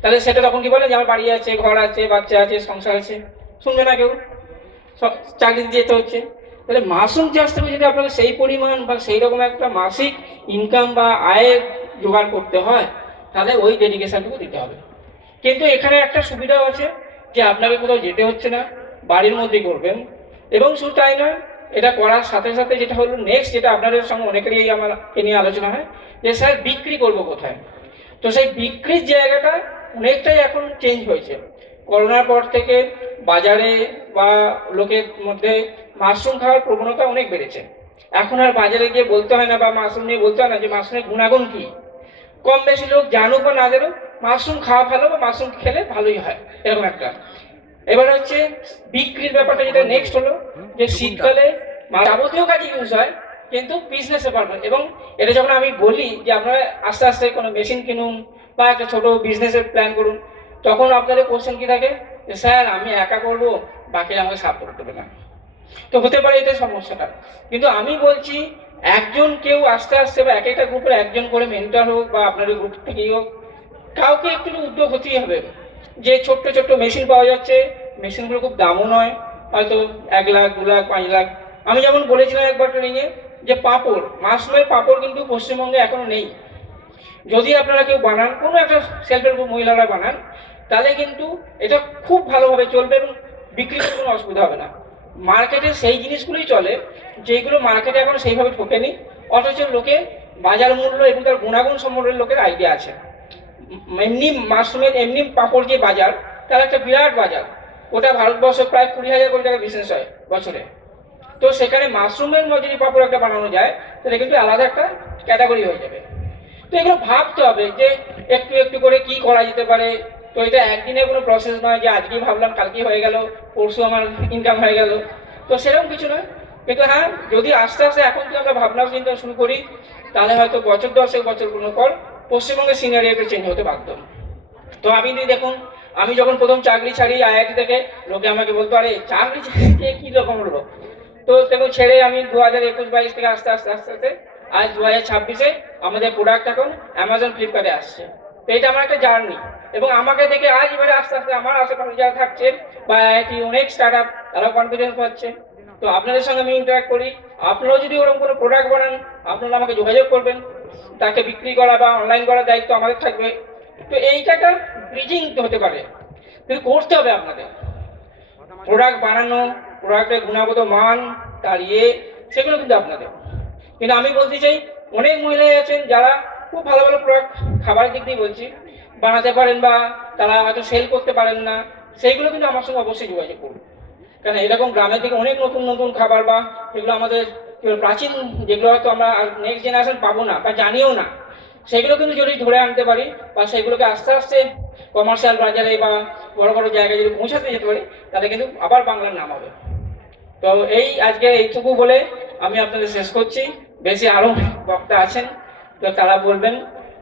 তাহলে সেটা তখন কি বলে যে আমার বাড়ি আছে, ঘর আছে, বাচ্চা আছে, সংসার আছে, শুনবে না কেউ, চাকরি যেতে হচ্ছে। তাহলে মাশরুম চাষ থেকে যদি আপনাকে সেই পরিমাণ বা সেই রকম একটা মাসিক ইনকাম বা আয়ের জোগাড় করতে হয় তাহলে ওই ডেডিকেশনটুকু দিতে হবে। কিন্তু এখানে একটা সুবিধাও আছে যে আপনাকে কোথাও যেতে হচ্ছে না, বাড়ির মধ্যেই করবেন। এবং শুধু তাই নয়, এটা করার সাথে সাথে যেটা হলো নেক্সট, যেটা আপনাদের সঙ্গে অনেকেরই আমার এ নিয়ে আলোচনা হয় যে স্যার বিক্রি করবো কোথায়। তো সেই বিক্রির জায়গাটা অনেকটাই এখন চেঞ্জ হয়েছে। করোনার পর থেকে বাজারে বা লোকের মধ্যে মাশরুম খাওয়ার প্রবণতা অনেক বেড়েছে। এখন আর বাজারে গিয়ে বলতে হয় না বা মাশরুম নিয়ে বলতে হয় না যে মাশরুমের গুণাগুণ কী। কম বেশি লোক জানুক বা না জানুক, মাশরুম খাওয়া ভালো বা মাশরুম খেলে ভালোই হয়, এরকম একটা। এবার হচ্ছে বিক্রির ব্যাপারটা, যেটা নেক্সট হলো যে শীতকালে যাবতীয় কাজে ইউজ হয় কিন্তু বিজনেসে পারবেন। এবং এটা যখন আমি বলি যে আপনারা আস্তে আস্তে কোনো মেশিন কিনুন বা একটা ছোটো বিজনেসের প্ল্যান করুন, তখন আপনাদের কোশ্চেন কী থাকে যে স্যার আমি একা করবো, বাকিরা আমাকে সাপোর্ট করবে না। তো হতে পারে এটা সমস্যাটা। কিন্তু আমি বলছি একজন কেউ আস্তে আস্তে বা এক একটা গ্রুপের একজন করে মেন্টর হোক বা আপনাদের গ্রুপ থেকেই হোক, কাউকে একটু উদ্যোগ হতেই হবে। যে ছোট্ট ছোট্ট মেশিন পাওয়া যাচ্ছে, মেশিনগুলো খুব দামও নয়, হয়তো 1 লাখ, 2 লাখ, 5 লাখ। আমি যেমন বলেছিলাম একবার ট্রেনিংয়ে যে পাঁপড়, মাশরুমের পাঁপড় কিন্তু পশ্চিমবঙ্গে এখনো নেই। যদি আপনারা কেউ বানান, কোনো একটা সেলফ হেল্প গ্রুপ মহিলারা বানান, তাহলে কিন্তু এটা খুব ভালোভাবে চলবে এবং বিক্রি করতে কোনো অসুবিধা হবে না। মার্কেটে সেই জিনিসগুলোই চলে যেগুলো মার্কেটে এখন সেইভাবে ঢোকেনি, অথচ লোকে বাজার মূল্য এবং তার গুণাগুণ সম্বন্ধে লোকের আইডিয়া আছে। এমনি মাশরুমের এমনি পাঁপড় যে বাজার, তার একটা বিরাট বাজার, ওটা ভারতবর্ষে প্রায় 20,000 কোটি টাকা বিজনেস হয় বছরে। তো সেখানে মাশরুমের যদি পাঁপড় একটা বানানো যায় তাহলে কিন্তু আলাদা একটা ক্যাটাগরি হয়ে যাবে। তো এগুলো ভাবতে হবে যে একটু একটু করে কি করা যেতে পারে। তো এটা একদিনের কোনো প্রসেস নয় যে আজকেই ভাবলাম কালকেই হয়ে গেল, পরশু আমার ইনকাম হয়ে গেল, তো সেরকম কিছু নয়। কিন্তু হ্যাঁ, যদি আস্তে আস্তে এখন যদি আমরা ভাবনা চিন্তা শুরু করি তাহলে হয়তো বছর 10 বছরগুলো পর পশ্চিমবঙ্গের সিনারিওটা চেঞ্জ হতে বাধ্য। তো আপনি দেখুন, আমি যখন প্রথম চাকরি ছাড়ি আইআইটি থেকে, লোকে আমাকে বলতো আরে চাকরি ছেড়ে কী রকম হলো। তো দেখুন ছেড়ে আমি 2021-22 থেকে আস্তে আস্তে আস্তে আস্তে আজ 2026-এ আমাদের প্রোডাক্ট এখন অ্যামাজন, ফ্লিপকার্টে আসছে। তো এটা আমার একটা জার্নি, এবং আমাকে দেখে আজ এবারে আস্তে আস্তে আমার আশেপাশে যারা থাকছে বা আইআইটি অনেক স্টার্ট আপ, তারাও কনফিডেন্স পাচ্ছে। তো আপনাদের সঙ্গে আমি ইন্টারাক্ট করি, আপনারাও যদি ওরকম কোনো প্রোডাক্ট বানান আপনারা আমাকে যোগাযোগ করবেন, তাকে বিক্রি করা বা অনলাইন করার দায়িত্ব আমাদের থাকবে। তো এইটা একটা ব্রিজিং হতে পারে, কিন্তু করতে হবে আপনাদের। প্রোডাক্ট বানানো, প্রোডাক্টের গুণগত মান, তার সেগুলো কিন্তু আপনাদের। কিন্তু আমি বলতে চাই, অনেক মহিলাই আছেন যারা খুব ভালো ভালো প্রোডাক্ট, খাবারের দিক দিয়ে বলছি, বানাতে পারেন বা তারা হয়তো সেল করতে পারেন না, সেইগুলো কিন্তু আমার সঙ্গে অবশ্যই যোগাযোগ করুন। কারণ এরকম গ্রামের দিকে অনেক নতুন নতুন খাবার বা যেগুলো আমাদের প্রাচীন, যেগুলো হয়তো আমরা নেক্সট জেনারেশন পাবো না বা জানিও না, সেগুলো কিন্তু যদি ধরে আনতে পারি বা সেগুলোকে আস্তে আস্তে কমার্শিয়াল বাজারে বা বড় বড় জায়গায় যদি পৌঁছাতে যেতে পারি, তাহলে কিন্তু আবার বাংলার নাম হবে। তো আজকে এইটুকু বলে আমি আপনাদের শেষ করছি। বেশি আরও বক্তা আছেন, তো তারা বলবেন।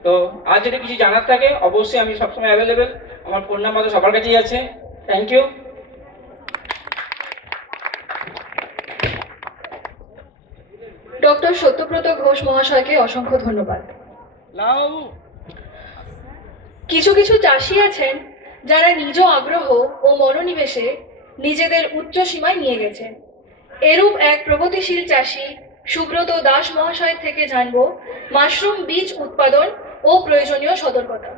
তো আর যদি কিছু জানার থাকে অবশ্যই আমি সবসময় অ্যাভেলেবেল, আমার ফোন নাম্বার তো সবার কাছেই আছে। Thank you. Doctor Satyabrata Ghosh মহাশয়কে অসংখ্য ধন্যবাদ। কিছু কিছু চাষি আছেন যারা নিজ আগ্রহ ও মনোনিবেশে নিজেদের উচ্চ সীমায় নিয়ে গেছেন। এরূপ এক প্রগতিশীল চাষি সুব্রত দাস মহাশয় থেকে জানব মাশরুম বীজ উৎপাদন ও প্রয়োজনীয় সতর্কতা।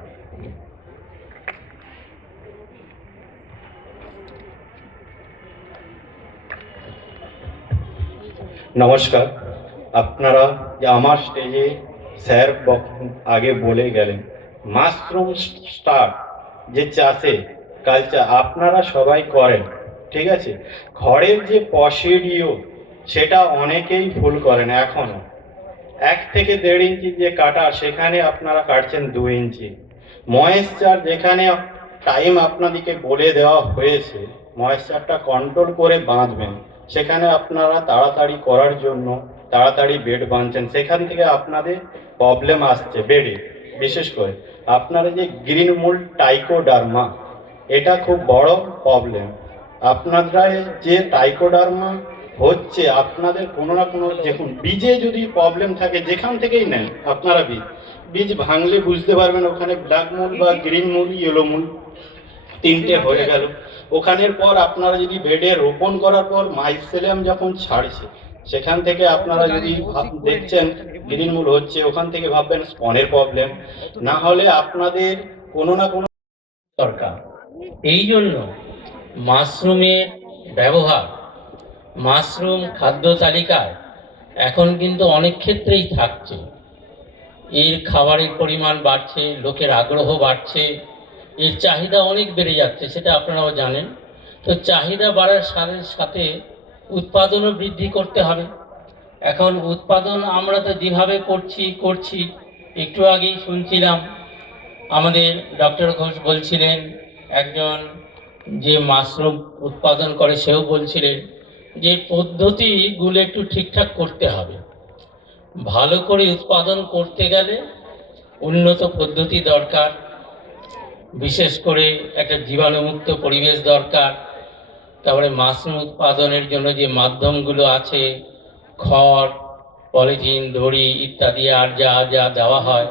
নমস্কার। আপনারা যে আমার স্টেজে স্যার আগে বলে গেলেন, মাশরুম স্টার্ট যে চাষে কালচার আপনারা সবাই করেন, ঠিক আছে। ঘরের যে প্রসিডিওর সেটা অনেকেই ভুল করেন এখনও। 1 থেকে 1.5 ইঞ্চি যে কাটা, সেখানে আপনারা কাটছেন 2 ইঞ্চি। ময়েশ্চার যেখানে টাইম আপনাদেরকে বলে দেওয়া হয়েছে, ময়েশ্চারটা কন্ট্রোল করে বাঁধবেন, সেখানে আপনারা তাড়াতাড়ি করার জন্য তাড়াতাড়ি বেড বাঁধছেন, সেখান থেকে আপনাদের প্রবলেম আসছে বেডে। বিশেষ করে আপনারা যে গ্রিন মোল্ড টাইকোডার্মা, এটা খুব বড় প্রবলেম। আপনারা যে টাইকোডার্মা হচ্ছে, আপনাদের কোনো না কোনো, দেখুন বীজে যদি প্রবলেম থাকে, যেখান থেকেই নেন আপনারা বীজ ভাঙলে বুঝতে পারবেন ওখানে ব্ল্যাক মোল বা গ্রিন মোল, ইয়েলো মোল, 3টে হয়ে গেল। ওখানের পর আপনারা যদি বেডে রোপণ করার পর মাইসেলিয়াম যখন ছাড়ছে, সেখান থেকে আপনারা যদি দেখছেন গ্রিন মোল হচ্ছে, ওখান থেকে ভাববেন স্পনের প্রবলেম, না হলে আপনাদের কোনো না কোনো দরকার। এই জন্য মাশরুমের ব্যবহার, মাশরুম খাদ্য তালিকায় এখন কিন্তু অনেক ক্ষেত্রেই থাকছে। এর খাবারের পরিমাণ বাড়ছে, লোকের আগ্রহ বাড়ছে, এর চাহিদা অনেক বেড়ে যাচ্ছে, সেটা আপনারাও জানেন। তো চাহিদা বাড়ার সাথে সাথে উৎপাদনও বৃদ্ধি করতে হবে। এখন উৎপাদন আমরা তো যেভাবে করছি, একটু আগেই শুনছিলাম আমাদের ডক্টর ঘোষ বলছিলেন, একজন যে মাশরুম উৎপাদন করে সেও বলছিলেন যে পদ্ধতিগুলো একটু ঠিকঠাক করতে হবে। ভালো করে উৎপাদন করতে গেলে উন্নত পদ্ধতি দরকার, বিশেষ করে একটা জীবাণুমুক্ত পরিবেশ দরকার। তারপরে মাশরুম উৎপাদনের জন্য যে মাধ্যমগুলো আছে, খড়, পলিথিন, দড়ি ইত্যাদি আর যা যা দেওয়া হয়,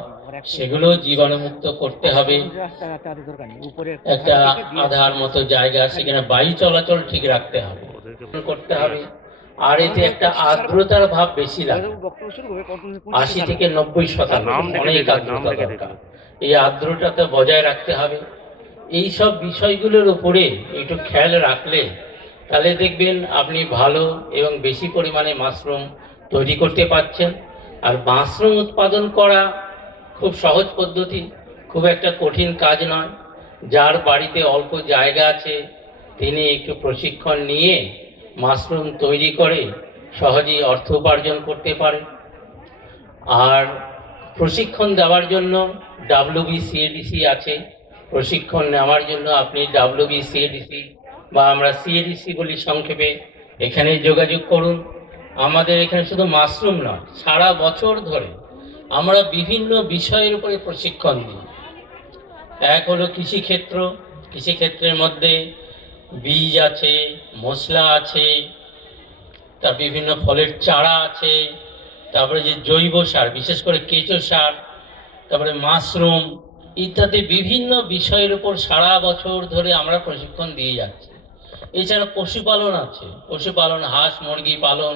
সেগুলো জীবাণুমুক্ত করতে হবে। একটা আধার মতো জায়গা, সেখানে বায়ু চলাচল ঠিক রাখতে হবে, করতে হবে। আর এতে একটা আর্দ্রতার ভাব বেশি লাগে, 80 থেকে 90%, অনেক আর্দ্রতা দরকার। এই আর্দ্রতাটা বজায় রাখতে হবে। এই সব বিষয়গুলোর উপরে একটু খেয়াল রাখলে তাহলে দেখবেন আপনি ভালো এবং বেশি পরিমাণে মাশরুম তৈরি করতে পারছেন। আর মাশরুম উৎপাদন করা খুব সহজ পদ্ধতি, খুব একটা কঠিন কাজ নয়। যার বাড়িতে অল্প জায়গা আছে তিনি একটু প্রশিক্ষণ নিয়ে মাশরুম তৈরি করে সহজেই অর্থ উপার্জন করতে পারেন। আর প্রশিক্ষণ দেওয়ার জন্য WBCADC আছে, প্রশিক্ষণ নেওয়ার জন্য আপনি WBCADC বা আমরা CADC বলি সংক্ষেপে, এখানে যোগাযোগ করুন। আমাদের এখানে শুধু মাশরুম নয়, সারা বছর ধরে আমরা বিভিন্ন বিষয়ের উপরে প্রশিক্ষণ দিই। এক হলো কৃষিক্ষেত্র, কৃষিক্ষেত্রের মধ্যে বীজ আছে, মশলা আছে, তার বিভিন্ন ফলের চারা আছে, তারপরে যে জৈব সার, বিশেষ করে কেঁচো সার, তারপরে মাশরুম ইত্যাদি বিভিন্ন বিষয়ের উপর সারা বছর ধরে আমরা প্রশিক্ষণ দিয়ে যাচ্ছি। এছাড়া পশুপালন আছে, পশুপালন, হাঁস মুরগি পালন,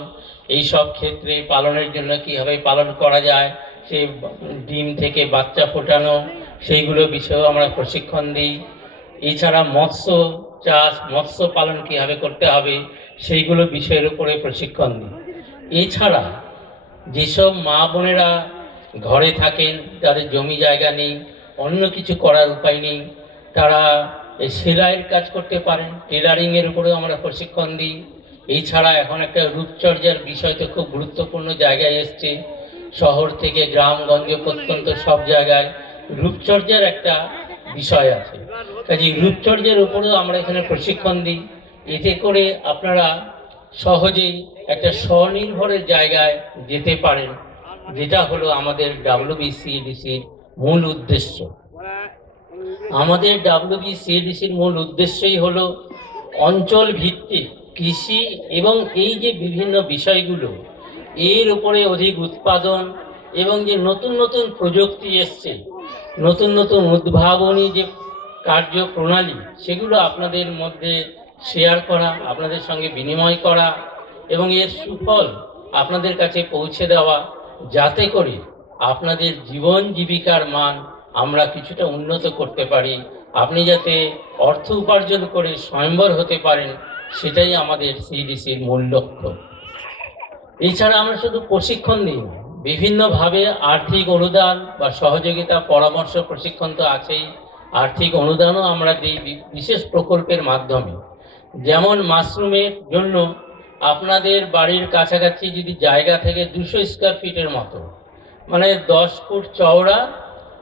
এই সব ক্ষেত্রে পালনের জন্য কীভাবে পালন করা যায়, সেই ডিম থেকে বাচ্চা ফোটানো, সেইগুলো বিষয়েও আমরা প্রশিক্ষণ দিই। এছাড়া মৎস্য চাষ, মৎস্য পালন কীভাবে করতে হবে সেইগুলো বিষয়ের উপরে প্রশিক্ষণ দিই। এছাড়া যেসব মা বোনেরা ঘরে থাকেন, তাদের জমি জায়গা নেই, অন্য কিছু করার উপায় নেই, তারা এই সেলাইয়ের কাজ করতে পারেন, টেলারিংয়ের উপরেও আমরা প্রশিক্ষণ দিই। এছাড়া এখন একটা রূপচর্যার বিষয় তো খুব গুরুত্বপূর্ণ জায়গায় এসছে। শহর থেকে গ্রামগঞ্জে প্রত্যন্ত সব জায়গায় রূপচর্যার একটা বিষয় আছে, কাজে রূপচর্যার উপরেও আমরা এখানে প্রশিক্ষণ দিই। এতে করে আপনারা সহজেই একটা স্বনির্ভরের জায়গায় যেতে পারেন, যেটা হলো আমাদের WBCDCর মূল উদ্দেশ্য। আমাদের WBCDCর মূল উদ্দেশ্যই হলো অঞ্চল ভিত্তিক কৃষি এবং এই যে বিভিন্ন বিষয়গুলো এর উপরে অধিক উৎপাদন এবং যে নতুন নতুন প্রযুক্তি এসছে, নতুন নতুন উদ্ভাবনী যে কার্যপ্রণালী, সেগুলো আপনাদের মধ্যে শেয়ার করা, আপনাদের সঙ্গে বিনিময় করা এবং এর সুফল আপনাদের কাছে পৌঁছে দেওয়া, যাতে করে আপনাদের জীবন জীবিকার মান আমরা কিছুটা উন্নত করতে পারি, আপনি যাতে অর্থ উপার্জন করে স্বয়ম্বর হতে পারেন, সেটাই আমাদের সিডিসির মূল লক্ষ্য। এছাড়া আমরা শুধু প্রশিক্ষণ দিই না, বিভিন্নভাবে আর্থিক অনুদান বা সহযোগিতা, পরামর্শ, প্রশিক্ষণ তো আছেই, আর্থিক অনুদানও আমরা দিই বিশেষ প্রকল্পের মাধ্যমে। যেমন মাশরুমের জন্য আপনাদের বাড়ির কাছাকাছি যদি জায়গা থেকে 200 স্কোয়ার ফিটের মতো, মানে 10 ফুট চওড়া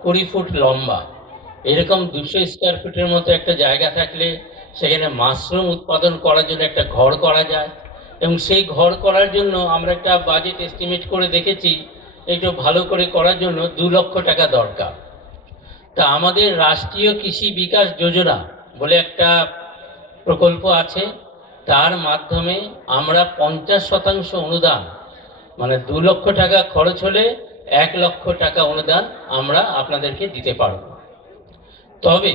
20 ফুট লম্বা, এরকম 200 স্কোয়ার ফিটের মতো একটা জায়গা থাকলে সেখানে মাশরুম উৎপাদন করার জন্য একটা ঘর করা যায়। এবং সেই ঘর করার জন্য আমরা একটা বাজেট এস্টিমেট করে দেখেছি, একটু ভালো করে করার জন্য 2 লক্ষ টাকা দরকার। তা আমাদের রাষ্ট্রীয় কৃষি বিকাশ যোজনা বলে একটা প্রকল্প আছে, তার মাধ্যমে আমরা 50% অনুদান, মানে 2 লক্ষ টাকা খরচ হলে 1 লক্ষ টাকা অনুদান আমরা আপনাদেরকে দিতে পারব। তবে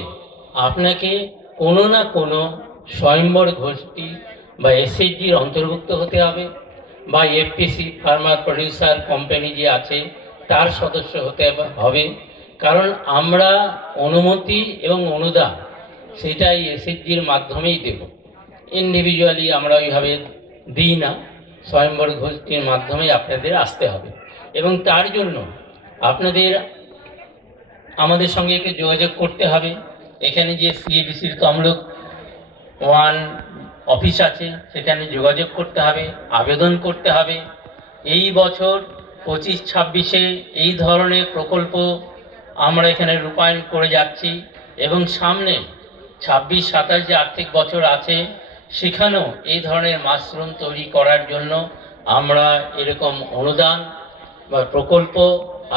আপনাকে কোনো না কোনো স্বয়ম্বর গোষ্ঠী বা SHGর অন্তর্ভুক্ত হতে হবে, বা FPC ফার্মার প্রডিউসার কোম্পানি যে আছে তার সদস্য হতে হবে। কারণ আমরা অনুমতি এবং অনুদান সেটাই SHGর মাধ্যমেই দেব, ইন্ডিভিজুয়ালি আমরা ওইভাবে দিই না, স্বয়ম্বর গোষ্ঠীর মাধ্যমেই আপনাদের আসতে হবে। এবং তার জন্য আপনাদের আমাদের সঙ্গে একটু যোগাযোগ করতে হবে। এখানে যে CADCর তমলুক 1 অফিস আছে, সেখানে যোগাযোগ করতে হবে, আবেদন করতে হবে। এই বছর 25-26-এ এই ধরনের প্রকল্প আমরা এখানে রূপায়ণ করে যাচ্ছি, এবং সামনে 26-27 যে আর্থিক বছর আছে সেখানেও এই ধরনের মাশরুম তৈরি করার জন্য আমরা এরকম অনুদান বা প্রকল্প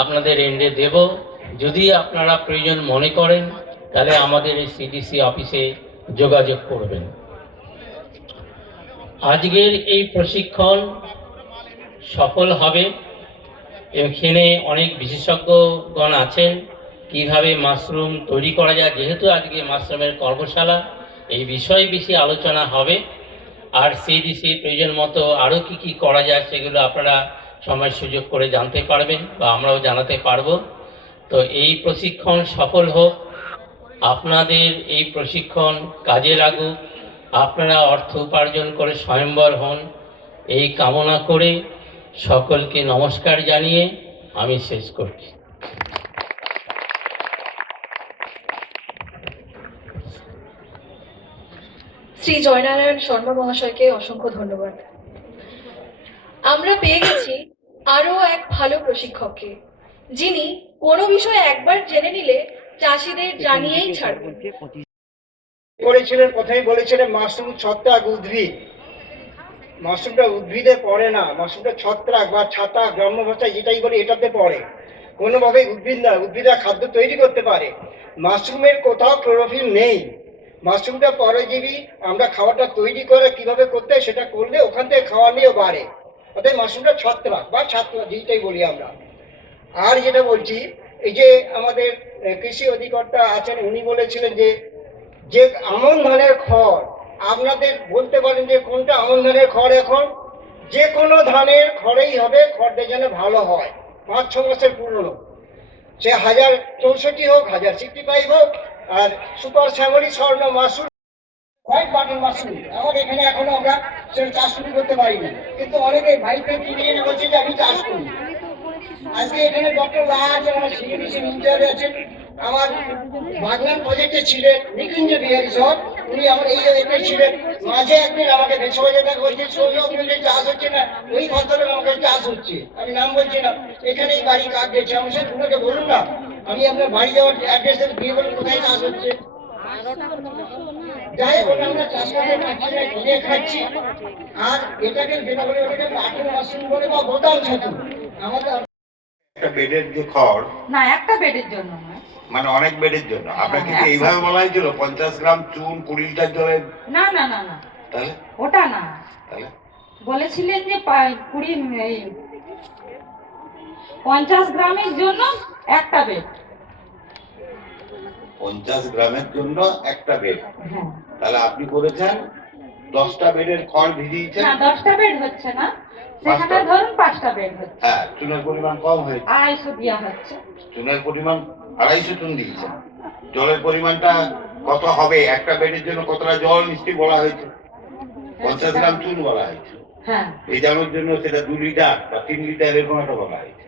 আপনাদের এন্ডে দেব। যদি আপনারা প্রয়োজন মনে করেন তাহলে আমাদের এই CDC অফিসে যোগাযোগ করবেন। আজকের এই প্রশিক্ষণ সফল হবে। এখানে অনেক বিশেষজ্ঞগণ আছেন, কিভাবে মাশরুম তৈরি করা যায়। যেহেতু আজকে মাশরুমের কর্মশালা, এই বিষয়ে বেশি আলোচনা হবে। আর CDC প্রয়োজন মতো আরও কি করা যায় সেগুলো আপনারা সময় সুযোগ করে জানতে পারবেন বা আমরাও জানাতে পারবো। তো এই প্রশিক্ষণ সফল হোক, আপনাদের এই প্রশিক্ষণ কাজে লাগুক, আপনারা অর্থ উপার্জন করে স্বয়ম্বর হন, এই কামনা করে সকলকে নমস্কার জানিয়ে আমি শেষ করছি। শ্রী জয়নারায়ণ শর্মা মহাশয়কে অসংখ্য ধন্যবাদ। আমরা পেয়ে গেছি আরও এক ভালো প্রশিক্ষককে, যিনি কোনো বিষয় একবার জেনে নিলে চাষিদের জানিয়েই ছাড়বেন। করেছিলেন, প্রথমেই বলেছিলেন মাশরুম ছত্রাক উদ্ভিদ। মাশরুমটা উদ্ভিদে পড়ে না, মাশরুমটা ছত্রাক বা ছাতা, গ্রাম্য ভাষায় যেটাই বলে এটাতে পড়ে, কোনোভাবেই উদ্ভিদ না। উদ্ভিদরা খাদ্য তৈরি করতে পারে, মাশরুমের কোথাও ক্লোরোফিল নেই। মাশরুমটা পরজীবী, আমরা খাওয়াটা তৈরি করে কিভাবে করতে হয় সেটা করলে ওখান থেকে খাওয়া নিয়েও বাড়ে। অর্থাৎ মাশরুমটা ছত্রাক বা ছাত্র যেটাই বলি আমরা। আর যেটা বলছি, এই যে আমাদের কৃষি অধিকর্তা আছেন, উনি বলেছিলেন যে আমন ধানের খড়, আপনাদের বলতে পারেন যে কোনটা আমন ধানের খড়। এখন যে কোনো ধানের খড়েই হবে, খড়টা যেন ভালো হয়, 5-6 মাসের পুরনো, সে 1064 হোক, 1065 হোক, আর সুপার শ্যামলী, স্বর্ণ, মাসুর হোয়াইট বাটন মাশরুম আমাদের এখানে এখনো আমরা সেটা চাষ শুরু করতে পারিনি, কিন্তু অনেকে ভাইকে কিনে এনে বলছে যে আমি চাষ করি। আজকে এখানে ডক্টর রাজ আমার সিডিসি ইনচার্জ আছেন, আমার বাগনান প্রজেক্টে ছিলেন নিকুঞ্জ বিহারী সর, উনি আমার এই জায়গায় ছিলেন। মাঝে একদিন আমাকে 150,000 টাকা বলছে চাষ হচ্ছে না, ওই ভদ্রলোক আমাকে চাষ হচ্ছে, আমি নাম বলছি না, এখানেই বাড়ি কাজ দিয়েছে। আমি স্যার তোমাকে বলুন না, আমি আপনার বাড়ি যাওয়ার অ্যাড্রেস দিয়ে বলুন কোথায় চাষ হচ্ছে। যাই হোক আমরা চাষ করতে পারছি না, কিনে খাচ্ছি। আর এটাকে যেটা বলে ওটাকে বাটন মাশরুম বলে বা বোতাম ছাতু। আমাদের একটা বেডের যে খড়, না একটা বেডের জন্য নয়, মানে অনেক বেডের জন্য আপনাকে কি এইভাবে বলা হয়েছিল 50 গ্রাম চুন 20 লিটার জলে? না না না না, তাহলে ওটা না, তাহলে বলেছিলেন যে 50 গ্রামের জন্য একটা বেড। 50 গ্রামের জন্য একটা বেড। হ্যাঁ, তাহলে আপনি করেছেন 10টা বেডের খড় ভিজিয়েছেন। না 10টা বেড হচ্ছে না, সেখানে ধরুন 5টা বেড হচ্ছে। হ্যাঁ, চুনের পরিমাণ কম হয়েছে, 250 দেওয়া হচ্ছে। চুনের পরিমাণ 250 চুন দিয়েছেন। জলের পরিমাণটা কত হবে একটা বেডের জন্য, কতটা জল নিশ্চয়ই বলা হয়েছে, 50 গ্রাম চুন বলা হয়েছে। হ্যাঁ, ভেজানোর জন্য সেটা 2 লিটার বা 3 লিটার এরকম একটা বলা হয়েছে।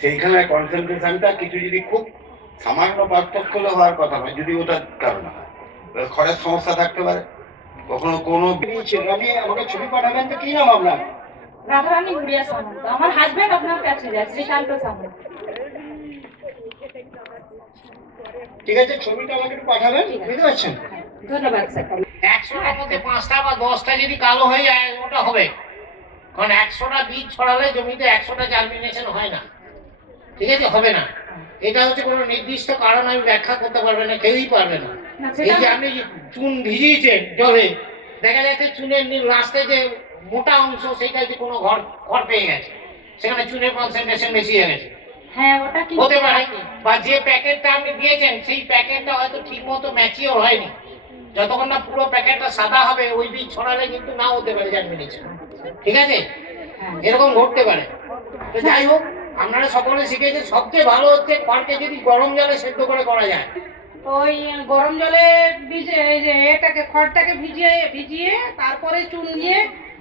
সেইখানে কনসেন্ট্রেশনটা কিছু যদি খুব সামান্য পার্থক্য হওয়ার কথা নয়, যদি ওটার কারণে হয়, তাহলে খড়ের সমস্যা থাকতে পারে। কখনো কোনো আপনি আমাকে ছবি পাঠাবেন তো, কি নাম আপনার? রাধারানী গুড়িয়া সামন্ত। আমার হাজবেন্ড আপনার কাছে যায়, শ্রীকান্ত সামন্ত। ঠিক আছে, ছবিটা আমাকে একটু পাঠাবেন, বুঝতে পারছেন? ধন্যবাদ স্যার। 100টার মধ্যে 5টা বা 10টা যদি কালো হয়ে যায় ওটা হবে, কারণ 100টা বীজ ছড়ালে জমিতে 100টা জার্মিনেশন হয় না, ঠিক আছে, হবে না। এটা হচ্ছে কোনো নির্দিষ্ট কারণ আমি ব্যাখ্যা করতে পারবে না, কেউই পারবে না। এই যে আপনি চুন ভিজিয়েছেন জলে, দেখা যাচ্ছে চুনের লাস্টে যে মোটা অংশ সেটা যে কোনো ঘর পেয়ে গেছে, সেখানে চুনের কনসেন্ট্রেশন বেশি হয়ে গেছে, হ্যাঁ, ওটা কি হতে পারে। বা যে প্যাকেটটা আপনি দিয়েছেন সেই প্যাকেটটা হয়তো ঠিক মতো ম্যাচিওর হয়নি, যতক্ষণ না পুরো প্যাকেটটা সাদা হবে ওই বীজ ছড়ালে কিন্তু না হতে পারে জার্মিনেশন, ঠিক আছে, এরকম ঘটতে পারে। তো যাই হোক, আপনারা সকলে শিখেছেন, সবচেয়ে ভালো হচ্ছে খড়কে যদি গরম জলে সেদ্ধ করে করা যায়। ওই গরম জলে এটাকে খড়টাকে ভিজিয়ে তারপরে চুন দিয়ে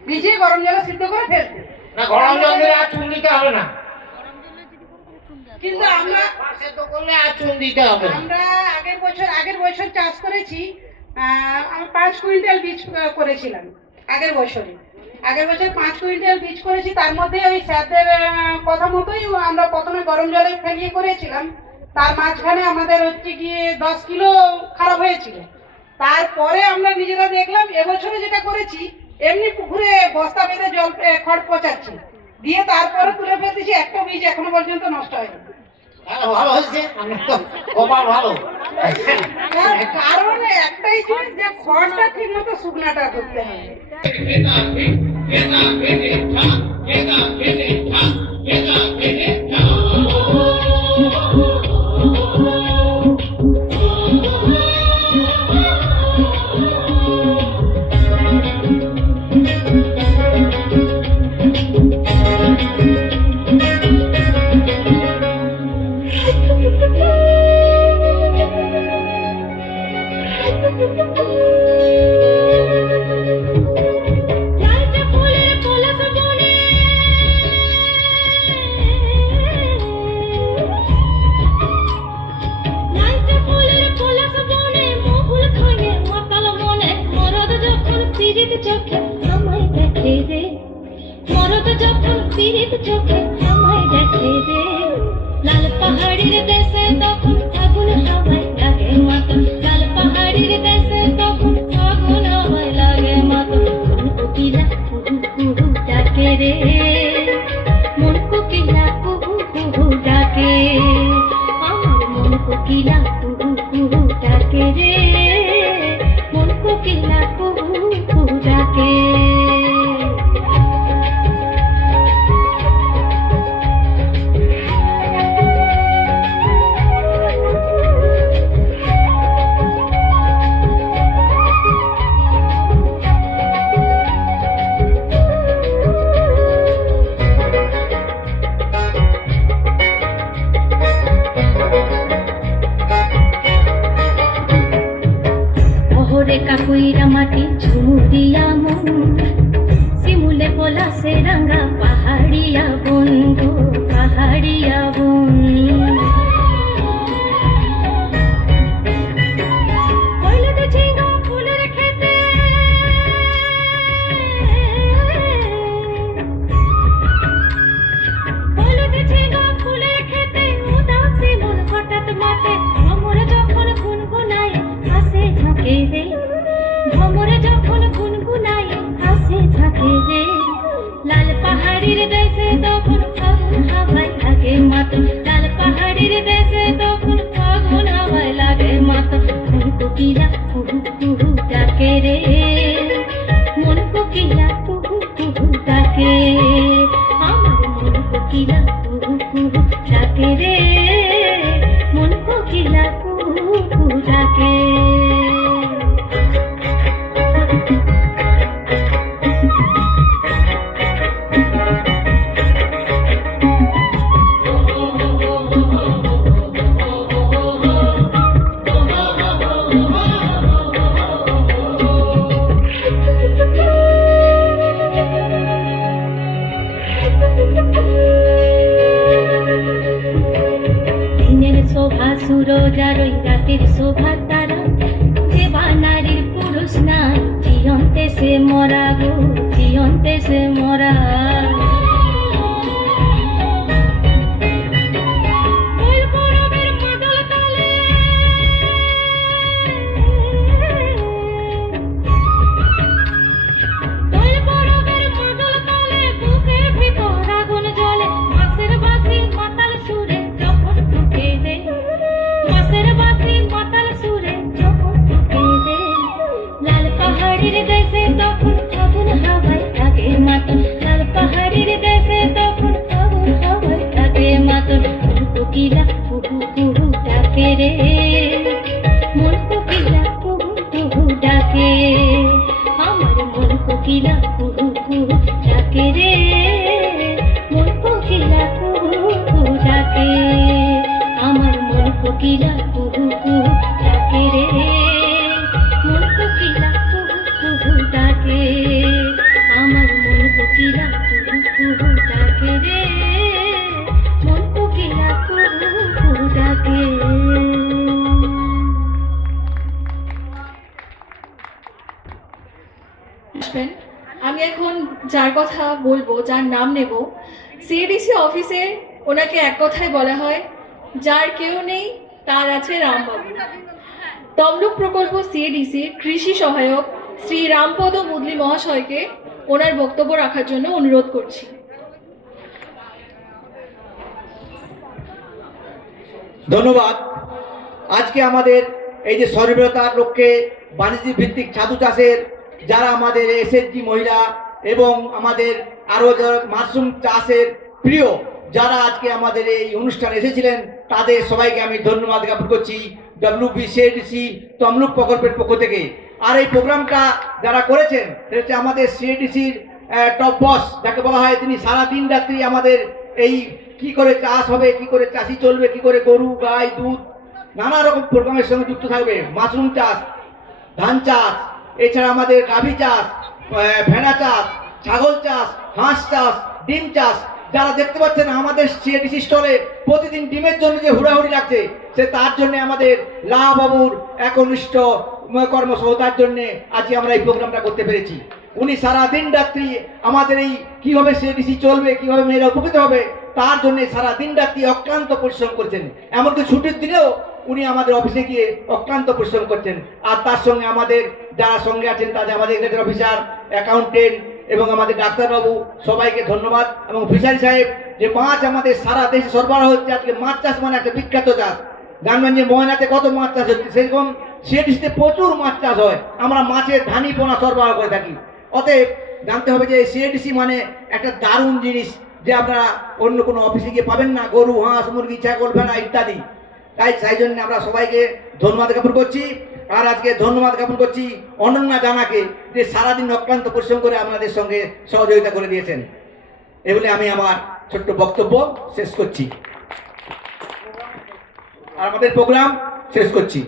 ভিজিয়ে গরম জলে সিদ্ধ করে ফেলতে। না, গরম জল দিলে আর চুন দিতে হবে না, কিন্তু আমরা সেদ্ধ করলে আর চুন দিতে হবে না। আমরা আগের বছর চাষ করেছি, আমরা 5 কুইন্টাল বীজ করেছিলাম আগের বছর 5 কুইন্টাল বীজ করেছি। তার মধ্যে ওই স্যারদের কথা মতোই আমরা প্রথমে গরম জলে ফেলিয়ে করেছিলাম, তার মাঝখানে আমাদের হচ্ছে গিয়ে 10 কিলো খারাপ হয়েছিল। তারপরে আমরা নিজেরা দেখলাম এবছরে যেটা করেছি, এমনি পুকুরে বস্তা বেঁধে জল খড় পচাচ্ছি, দিয়ে তারপরে তুলে ফেলতেছি, একটা বীজ এখনো পর্যন্ত নষ্ট হয়নি। ভালো হয়েছে, কপাল ভালো। কারণ একটাই জিনিস, যে খড়টা ঠিক মতো শুকনাটা করতে হবে। লাল পাহাড়ির দেশে তখন আগুন হাওয়ায় লাগে মাতো, লাল পাহাড়ির দেশে তখন আগুন হাওয়ায় লাগে মাতো। মন কোকিলা কুহু কুহু ডাকে রে, মন কোকিলা কুহু কুহু ডাকে, আমার মন কোকিলা কুহু কুহু ডাকে রে, মন কোকিলা কুহু কুহু ডাকে। পইরা মাটি ঝুমুরিয়া মন শিমুলে পলাশে রাঙা পাহাড়িয়া বন গো পাহাড়িয়া বন হলুদ ঝিঙ্গা ফুলের খেতে হলুদ ঝিঙ্গা ফুলের খেতে উদাসী মন হঠাৎ মাতে ভ্রমর যখন গুনগুনায় হাসে ঝাঁকে রে ভ্রমর যখন গুনগুনায় হাসে ঝাঁকে রে লাল পাহাড়ির দেশে তখন ফাগুন হাওয়ায় লাগে মাতো লাল পাহাড়ির দেশে তখন ফাগুন হাওয়ায় লাগে মাতো মন কোকিলা কুহু কুহু ডাকে রে মন কোকিলা কুহু কুহু ডাকে আমার মন কোকিলা কুহু কুহু ডাকে রে মন কোকিলা কুহু কুহু ডাকে দিনের শোভা সুরজার ওই রাতের শোভা তারা দেবা নারীর পুরুষ না জিয়ন্তে সে মরা গো জিয়ন্তে সে মরা লাল পাহাড়ির দেশে তখন ফাগুন হাওয়ায় লাগে মাতন লাল পাহাড়ির দেশে তখন ফাগুন হাওয়ায় লাগে মাতন মন কোকিলা কুহু কুহু ডাকে রে মন কোকিলা কুহু কুহু ডাকে আমার মন কোকিলা কুহু কুহু ডাকে রে মন কোকিলা কুহু কুহু ডাকে আমার মন কোকিলা কুহু কুহু ডাকে রে মন কোকিলা কুহু কুহু ডাকে আমার মন কোকিলা কুহু কুহু ডাকে রে মন কোকিলা কুহু কুহু ডাকে আসবেন। আমি এখন যার কথা বলবো, যার নাম নেব, সিএডিসি অফিসে ওনাকে এক কথায় বলা হয়, যার কেউ নেই তার আছে রামবাবু। তমলুক প্রকল্প সিএডিসির কৃষি সহায়ক শ্রী রামপদ মুদলি মহাশয়কে ওনার বক্তব্য রাখার জন্য অনুরোধ করছি। ধন্যবাদ। আজকে আমাদের এই যে স্বনির্ভরতার লক্ষ্যে বাণিজ্য ভিত্তিক ছাতু চাষের যারা আমাদের এসএসজি মহিলা এবং আমাদের আরও যারা মাশরুম চাষের প্রিয় যারা আজকে আমাদের এই অনুষ্ঠানে এসেছিলেন তাদের সবাইকে আমি ধন্যবাদ জ্ঞাপন করছি WBCADC তমলুক প্রকল্পের পক্ষ থেকে। আর এই প্রোগ্রামটা যারা করেছেন সেটা হচ্ছে আমাদের সিএডিসির টপ বস যাকে বলা হয়, তিনি সারা দিন রাত্রি আমাদের এই কি করে চাষ হবে, কি করে চাষি চলবে, কি করে গরু গাই দুধ নানা রকম প্রোগ্রামের সঙ্গে যুক্ত থাকবে। মাশরুম চাষ, ধান চাষ, এছাড়া আমাদের গাভী চাষ, ভেড়া চাষ, ছাগল চাষ, হাঁস চাষ, ডিম চাষ, যারা দেখতে পাচ্ছেন আমাদের সিএডিসি স্টলে প্রতিদিন ডিমের জন্য যে হুড়াহুড়ি লাগছে সে তার জন্য আমাদের লাবাবুর একনিষ্ঠ কর্মসহতার জন্য আজকে আমরা এই প্রোগ্রামটা করতে পেরেছি। উনি সারা দিন রাত্রি আমাদের এই কীভাবে সিএডিসি চলবে, কীভাবে মেয়েরা উপকৃত হবে তার জন্য সারা দিন রাত্রি অক্লান্ত পরিশ্রম করছেন। এমনকি ছুটির দিনেও উনি আমাদের অফিসে গিয়ে অক্লান্ত পরিশ্রম করছেন। আর তার সঙ্গে আমাদের যারা সঙ্গে আছেন তাদের আমাদের এগ্রিকালচার অফিসার, অ্যাকাউন্টেন্ট এবং আমাদের ডাক্তারবাবু সবাইকে ধন্যবাদ। এবং ফিশারি সাহেব যে মাছ আমাদের সারা দেশে সরবরাহ হচ্ছে, আজকে মাছ চাষ মানে একটা বিখ্যাত চাষ। জানবেন যে ময়নাতে কত মাছ চাষ হচ্ছে, সেরকম সিএডিসিতে প্রচুর মাছ চাষ হয়। আমরা মাছের ধানি পোনা সরবরাহ করে থাকি। অতএব জানতে হবে যে সিএডিসি মানে একটা দারুণ জিনিস যে আপনারা অন্য কোনো অফিসে গিয়ে পাবেন না, গরু হাঁস মুরগি ছাগল ভেড়া ইত্যাদি। তাই জন্য আমরা সবাইকে ধন্যবাদ জ্ঞাপন করছি। আর আজকে ধন্যবাদ জ্ঞাপন করছি অনন্যা জানাকে, যে সারাদিন অক্লান্ত পরিশ্রম করে আপনাদের সঙ্গে সহযোগিতা করে দিয়েছেন। এই বলে আমি আমার ছোট্ট বক্তব্য শেষ করছি আর আমাদের প্রোগ্রাম শেষ করছি।